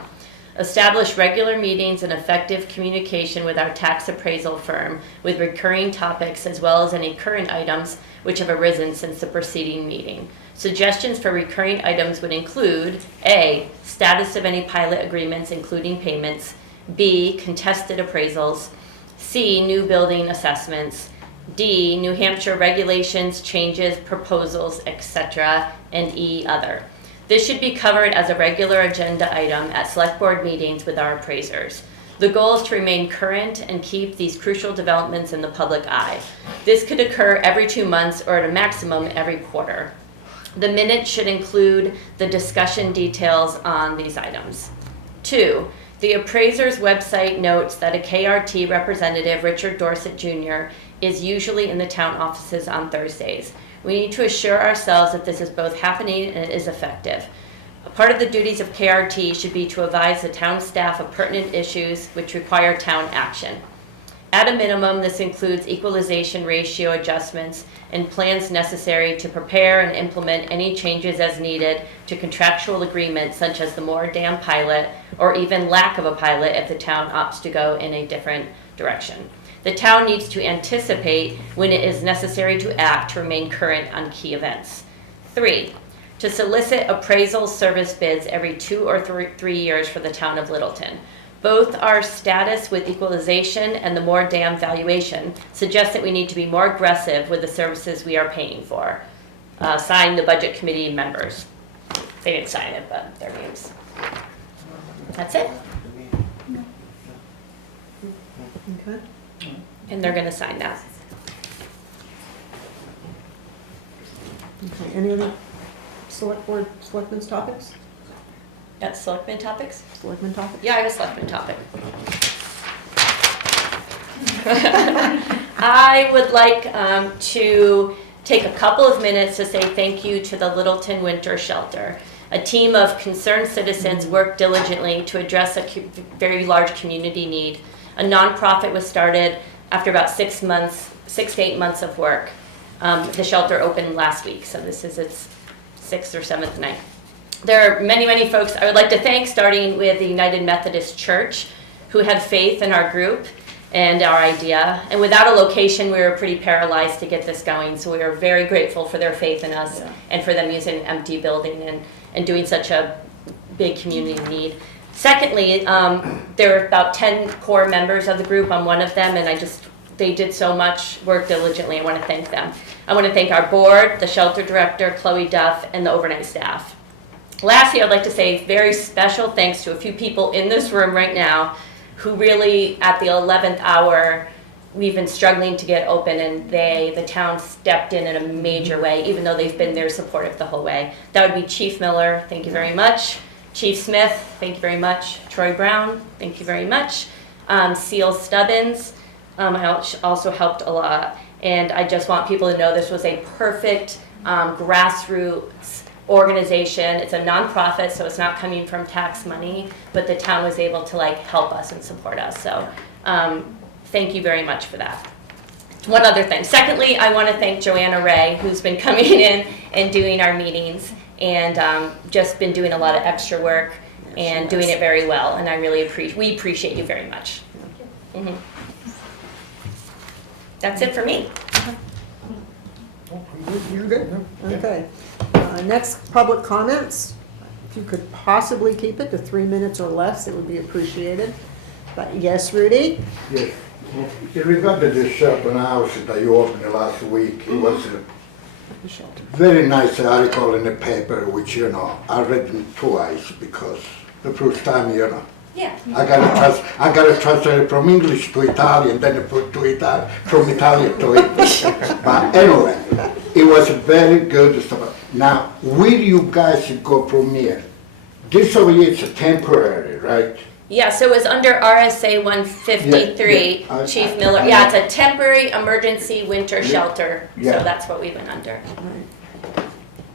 establish regular meetings and effective communication with our tax appraisal firm with recurring topics as well as any current items which have arisen since the preceding meeting. Suggestions for recurring items would include A, status of any pilot agreements including payments, B, contested appraisals, C, new building assessments, D, New Hampshire regulations, changes, proposals, etc., and E, other. This should be covered as a regular agenda item at select board meetings with our appraisers. The goal is to remain current and keep these crucial developments in the public eye. This could occur every 2 months or at a maximum every quarter. The minutes should include the discussion details on these items. 2, the appraiser's website notes that a KRT representative, Richard Dorset Jr., is usually in the town offices on Thursdays. We need to assure ourselves that this is both happening and it is effective. A part of the duties of KRT should be to advise the town staff of pertinent issues which require town action. At a minimum, this includes equalization ratio adjustments and plans necessary to prepare and implement any changes as needed to contractual agreements such as the Moore Dam pilot or even lack of a pilot if the town opts to go in a different direction. The town needs to anticipate when it is necessary to act to remain current on key events. 3, to solicit appraisal service bids every 2 or 3 years for the town of Littleton. Both our status with equalization and the Moore Dam valuation suggest that we need to be more aggressive with the services we are paying for. Sign the budget committee members. They didn't sign it, but their names. That's it. Okay. and they're gonna sign that. Okay, any other selectmen's topics? That's selectmen topics? Selectmen topics? Yeah, I have a selectmen topic. I would like to take a couple of minutes to say thank you to the Littleton Winter Shelter. A team of concerned citizens worked diligently to address a very large community need. A nonprofit was started after about 6 to 8 months of work. The shelter opened last week, so this is its 6th or 7th night. There are many, many folks I would like to thank, starting with the United Methodist Church, who had faith in our group and our idea. And without a location, we were pretty paralyzed to get this going. So we are very grateful for their faith in us and for them using an empty building and doing such a big community need. Secondly, there are about 10 core members of the group. I'm one of them, and they did so much work diligently. I want to thank them. I want to thank our board, the shelter director, Chloe Duff, and the overnight staff. Lastly, I'd like to say very special thanks to a few people in this room right now who really, at the 11th hour, we've been struggling to get open, and the town stepped in a major way, even though they've been there supportive the whole way. That would be Chief Miller, thank you very much. Chief Smith, thank you very much. Troy Brown, thank you very much. Seal Stubbins, I also helped a lot. And I just want people to know this was a perfect grassroots organization. It's a nonprofit, so it's not coming from tax money, but the town was able to help us and support us. So thank you very much for that. One other thing. Secondly, I want to thank Joanna Ray, who's been coming in and doing our meetings and just been doing a lot of extra work and doing it very well. And I really appreciate you very much. Mm-hmm. That's it for me. You're good? Okay. Next, public comments. If you could possibly keep it to 3 minutes or less, it would be appreciated. But yes, Rudy? Yes. In regard to the shelter house that you opened last week, it was a The shelter. very nice article in the paper, which, I read it twice because the first time, Yeah. I gotta translate it from English to Italian, then from Italian to English. But anyway, it was very good stuff. Now, where do you guys go from here? This over here is temporary, right? Yeah, so it was under RSA 153, Yeah, yeah. Chief Miller. Yeah, it's a temporary emergency winter shelter. So Yeah. that's what we went under.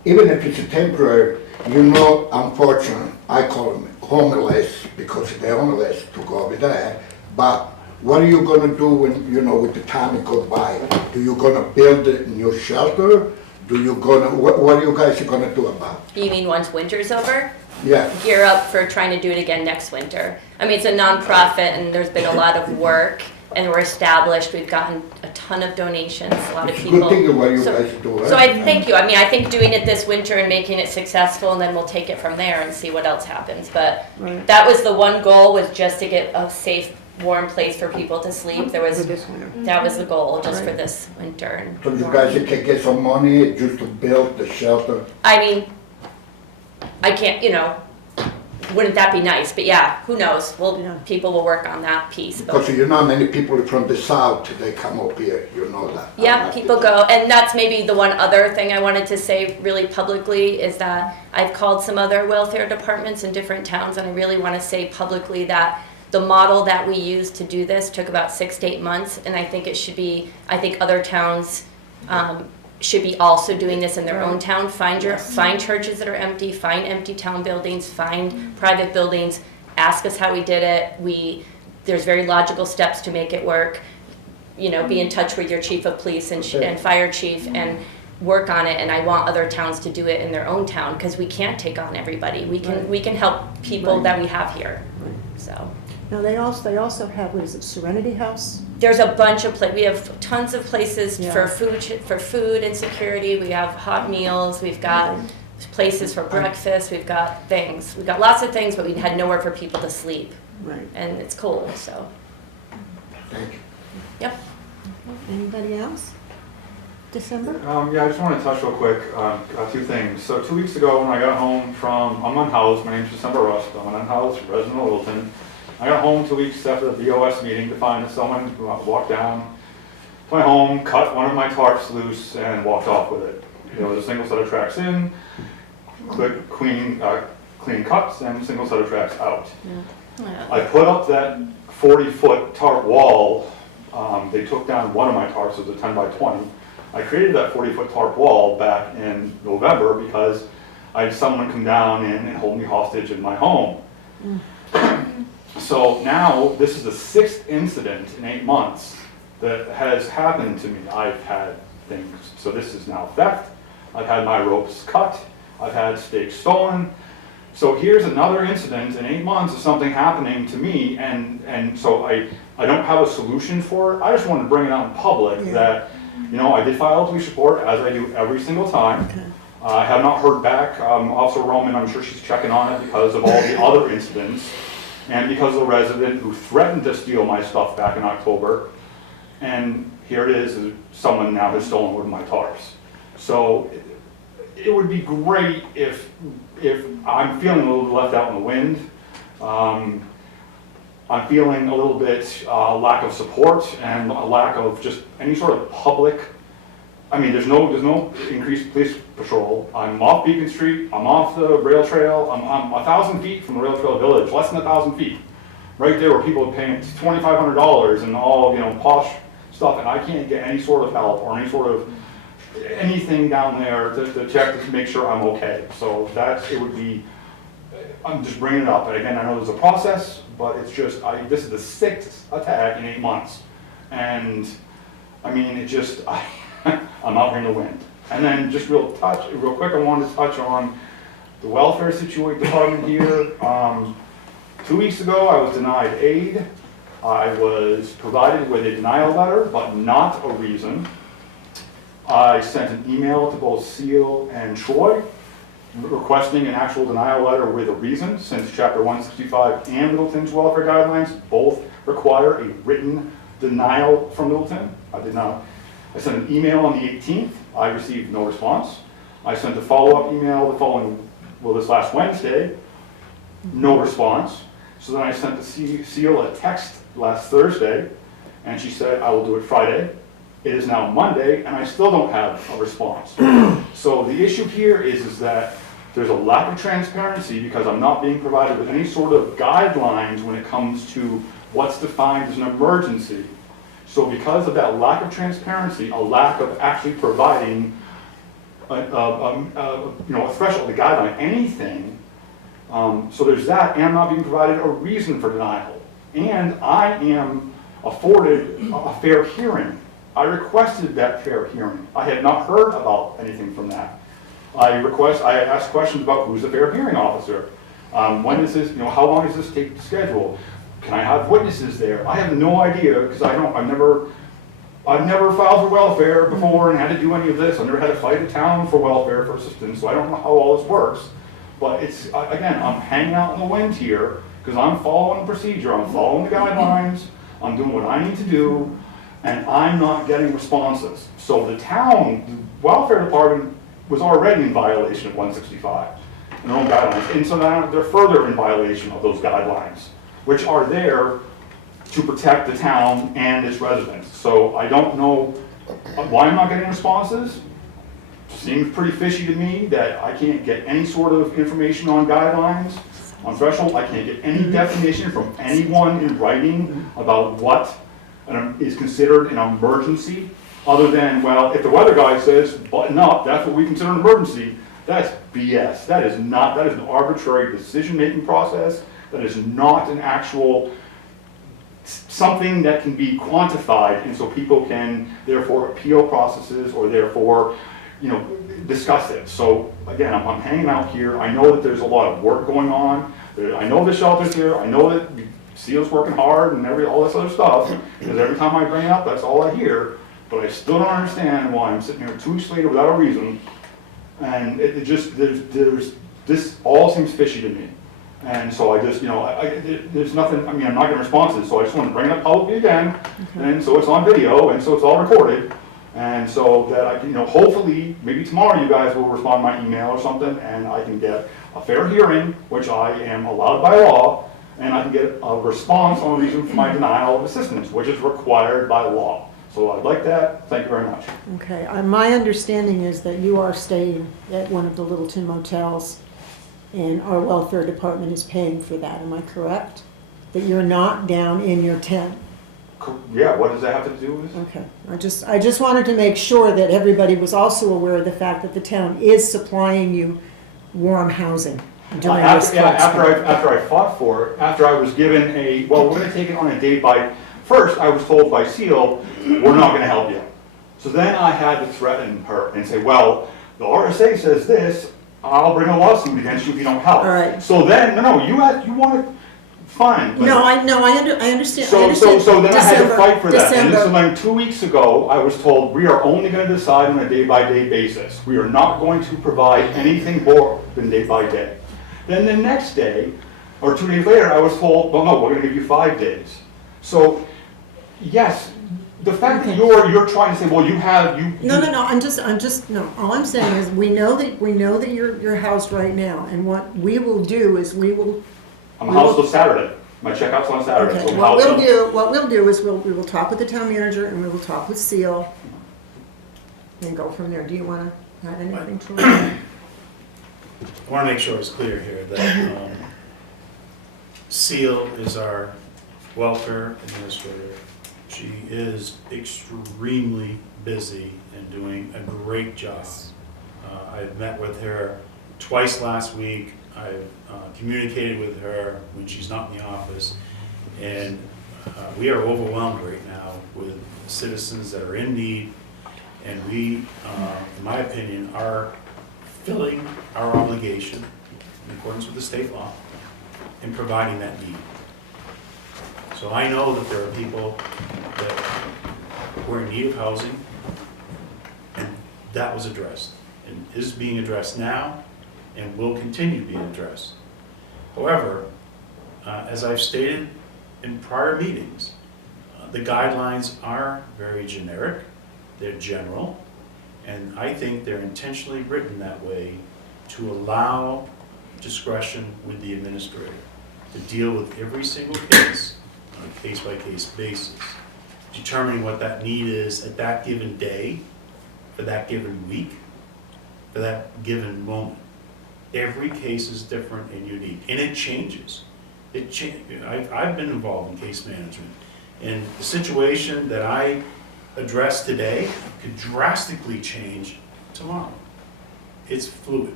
Even if it's a temporary, unfortunately, I call them homeless because they're homeless to go over there. But what are you gonna do when, with the time it goes by? Do you gonna build a new shelter? What are you guys gonna do about it? You mean once winter's over? Yeah, Gear up for trying to do it again next winter. I mean, it's a nonprofit and there's been a lot of work and we're established. We've gotten a ton of donations, a lot of it's a people. good thing what you So- guys do, So right? I thank you. I mean, I think doing it this winter and making it successful, and then we'll take it from there and see what else happens. But Right. that was the one goal, was just to get a safe, warm place for people to sleep. For this winter. That was the goal, just for Right. this winter. And So you guys can get some money just to build the shelter? I mean, I can't, wouldn't that be nice? But yeah, who knows? Yeah. People will work on that piece. Because But many people from the south, they come up here, you know that. yeah, people go. And that's maybe the one other thing I wanted to say really publicly is that I've called some other welfare departments in different towns, and I really want to say publicly that the model that we used to do this took about 6 to 8 months, and I think other towns should be also doing this in their own town. Find churches that are empty, find empty town buildings, find private buildings, ask us how we did it. There's very logical steps to make it work. Be in touch with your chief of police and fire chief and work on it. And I want other towns to do it in their own town, because we can't take on everybody. We can help people Right. that we have here. Right. So Now, they also have, what is it, Serenity House? there's a bunch of we have tons of places Yeah. for food and security. We have hot meals. We've got places for breakfast. We've got things. We've got lots of things, but we had nowhere for people to sleep, Right. and it's cold. So, Thank you. yep. Anybody else? December? Yeah, I just want to touch real quick on 2 things. So 2 weeks ago, when I got home I'm unhoused. My name's December Rust. I'm an unhoused resident of Littleton. I got home 2 weeks after the BOS meeting to find that someone walked down my home, cut one of my tarps loose, and walked off with it. There was a single set of tracks in, clean cuts, and single set of tracks out. I put up that 40-foot tarp wall. They took down one of my tarps, it was a 10 by 20. I created that 40-foot tarp wall back in November because I had someone come down and hold me hostage in my home. So now, this is the 6th incident in 8 months that has happened to me. I've had things, so this is now theft. I've had my ropes cut. I've had stakes stolen. So here's another incident in 8 months of something happening to me, and so I don't have a solution for it. I just wanted to bring it out in public that, you know, I did file a police report, as I do every single time. I have not heard back. Officer Roman, I'm sure she's checking on it because of all the other incidents, and because of the resident who threatened to steal my stuff back in October. And here it is, someone now has stolen one of my tarps. So it would be great if I'm feeling a little left out in the wind. I'm feeling a little bit lack of support and a lack of just any sort of public. I mean, there's no increased police patrol. I'm off Beacon Street. I'm off the rail trail. I'm 1,000 feet from the rail trail village, less than 1,000 feet. Right there where people are paying $2,500 and all, you know, posh stuff, and I can't get any sort of help or any sort of anything down there to check to make sure I'm okay. So it would be, I'm just bringing it up. And again, I know there's a process, but it's just, this is the 6th attack in 8 months. And I mean, it just, I'm out here in the wind. And then just real quick, I wanted to touch on the welfare department here. 2 weeks ago, I was denied aid. I was provided with a denial letter, but not a reason. I sent an email to both Seal and Troy requesting an actual denial letter with a reason, since Chapter 165 and Littleton's welfare guidelines both require a written denial from Littleton. I did not. I sent an email on the 18th. I received no response. I sent a follow-up email this last Wednesday, no response. So then I sent the Seal a text last Thursday, and she said, I will do it Friday. It is now Monday, and I still don't have a response. So the issue here is that there's a lack of transparency because I'm not being provided with any sort of guidelines when it comes to what's defined as an emergency. So because of that lack of transparency, a lack of actually providing a threshold, a guideline, anything, so there's that, and I'm not being provided a reason for denial. And I am afforded a fair hearing. I requested that fair hearing. I had not heard about anything from that. I asked questions about who's the fair hearing officer. When is this, how long does this take to schedule? Can I have witnesses there? I have no idea because I've never filed for welfare before and had to do any of this. I've never had to fight a town for welfare for assistance, so I don't know how all this works. But it's, again, I'm hanging out in the wind here because I'm following the procedure, I'm following the guidelines, I'm doing what I need to do, and I'm not getting responses. So the welfare department was already in violation of 165 and their own guidelines. And so now they're further in violation of those guidelines, which are there to protect the town and its residents. So I don't know why I'm not getting responses. Seems pretty fishy to me that I can't get any sort of information on guidelines, on threshold. I can't get any definition from anyone in writing about what is considered an emergency, other than, well, if the weather guy says button up, that's what we consider an emergency. That's BS. That is an arbitrary decision-making process. That is not an actual something that can be quantified, and so people can therefore appeal processes or therefore discuss it. So again, I'm hanging out here. I know that there's a lot of work going on. I know the shelter's here. I know that SEAL's working hard and all this other stuff, because every time I bring it up, that's all I hear. But I still don't understand why I'm sitting here 2 weeks later without a reason. And this all seems fishy to me. And so I just, there's nothing, I'm not getting responses, so I just want to bring it up publicly again, and so it's on video, and so it's all recorded, and so that I can, hopefully, maybe tomorrow you guys will respond to my email or something, and I can get a fair hearing, which I am allowed by law, and I can get a response on the reason for my denial of assistance, which is required by law. So I'd like that, thank you very much. Okay, my understanding is that you are staying at one of the Littleton motels, and our welfare department is paying for that, am I correct? That you're not down in your tent? Yeah, what does that have to do with? Okay, I just wanted to make sure that everybody was also aware of the fact that the town is supplying you warm housing during this cold spell. After I fought for it, after I was given we're gonna take it on a day by, first I was told by Seal, we're not gonna help you. So then I had to threaten her and say, well, the RSA says this, I'll bring a lawsuit against you if you don't help. All right. So then, no, you want to, fine. but- No, I understand. So then I had to December, fight for that. And December. so then 2 weeks ago, I was told, we are only gonna decide on a day-by-day basis. We are not going to provide anything more than day-by-day. Then the next day, or 2 days later, I was told, well, no, we're gonna give you 5 days. So, yes, the fact that you're trying to say, well, No, I'm just, no, all I'm saying is, we know that you're housed right now, and what we will do is I'm housed till Saturday. My checkout's on Saturday. so okay, I'm what housed we'll till- do, is we will talk with the town manager, and we will talk with Seal, and go from there. Do you wanna add anything to it? I want to make sure it's clear here that Seal is our welfare administrator. She is extremely busy and doing a great job. I've met with her twice last week. I've communicated with her when she's not in the office. And we are overwhelmed right now with citizens that are in need. And we, in my opinion, are filling our obligation in accordance with the state law in providing that need. So I know that there are people that were in need of housing, and that was addressed, and is being addressed now, and will continue being addressed. However, as I've stated in prior meetings, the guidelines are very generic, they're general, and I think they're intentionally written that way to allow discretion with the administrator to deal with every single case on a case-by-case basis, determining what that need is at that given day, for that given week, for that given moment. Every case is different and unique, and it changes. I've been involved in case management, and the situation that I address today could drastically change tomorrow. It's fluid.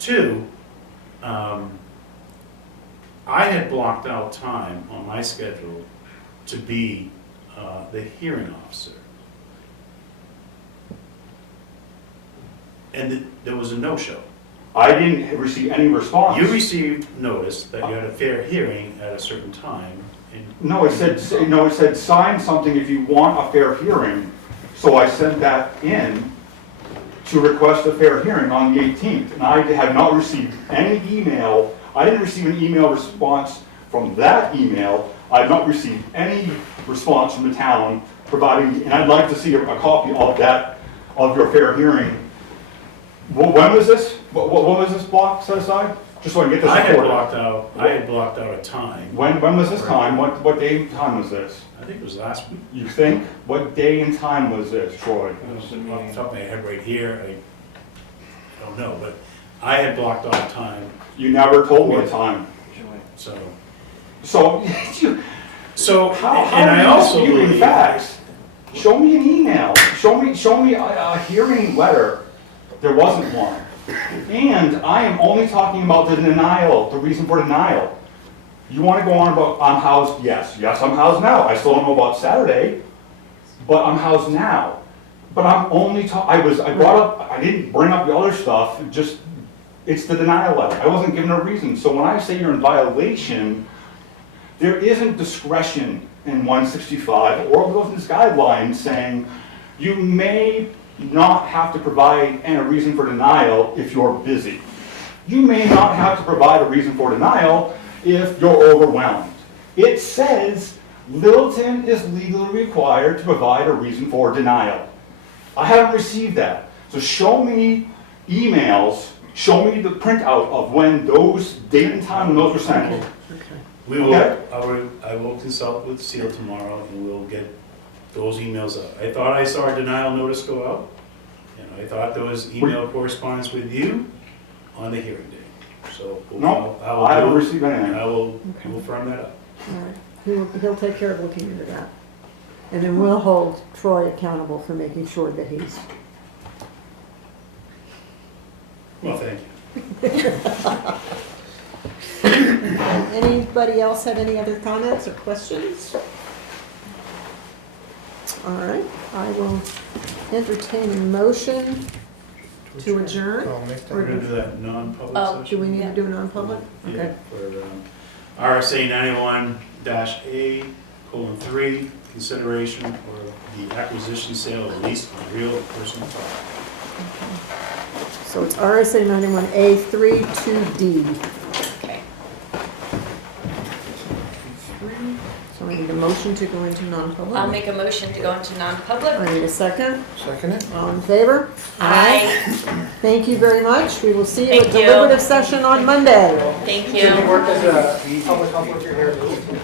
2, I had blocked out time on my schedule to be the hearing officer. And there was a no-show. I didn't receive any response. You received notice that you had a fair hearing at a certain time, and No, it said sign something if you want a fair hearing. So I sent that in to request a fair hearing on the 18th. And I have not received any email. I didn't receive an email response from that email. I have not received any response from the town providing, and I'd like to see a copy of that, of your fair hearing. When was this? What was this block set aside? Just so I can get this I had recorded. blocked out a time. When was this time? What day and time was this? I think it was last week. You think? What day and time was this, Troy? Off the top of my head right here, I don't know, but I had blocked off time, You never told me a time. so. So, how And I do you also dispute believe. facts? Show me an email. Show me a hearing letter. There wasn't one. And I am only talking about the denial, the reason for denial. You want to go on about, I'm housed, yes, I'm housed now. I still don't know about Saturday, but I'm housed now. But I'm only I didn't bring up the other stuff, it's the denial letter. I wasn't given a reason. So when I say you're in violation, there isn't discretion in 165 or within this guideline saying you may not have to provide a reason for denial if you're busy. You may not have to provide a reason for denial if you're overwhelmed. It says Littleton is legally required to provide a reason for denial. I haven't received that. So show me emails, show me the printout of when those date and time when those were sent. We will, Okay. I will consult with Seal tomorrow, and we'll get those emails out. I thought I saw a denial notice go out, and I thought there was email correspondence with you on the hearing date. So No, will I haven't do- received anything. I will firm that up. All right. He'll take care of looking into that. And then we'll hold Troy accountable for making sure that he's, Well, thank you. anybody else have any other comments or questions? All right, I will entertain a motion to adjourn. I'll make that. We're gonna do that non-public Oh, session. Do we need to do a non-public? Yeah, Okay. for RSA 91-A:3, consideration for the acquisition, sale, or lease of real or personal property. So it's RSA 91A 3-2D. Okay. So I need a motion to go into non-public. I'll make a motion to go into non-public. I need a second. Second it? All in favor? Aye. Thank you very much. We will see you at Thank you. deliberative session on Monday. Thank So you you. work as a public health worker here at Littleton?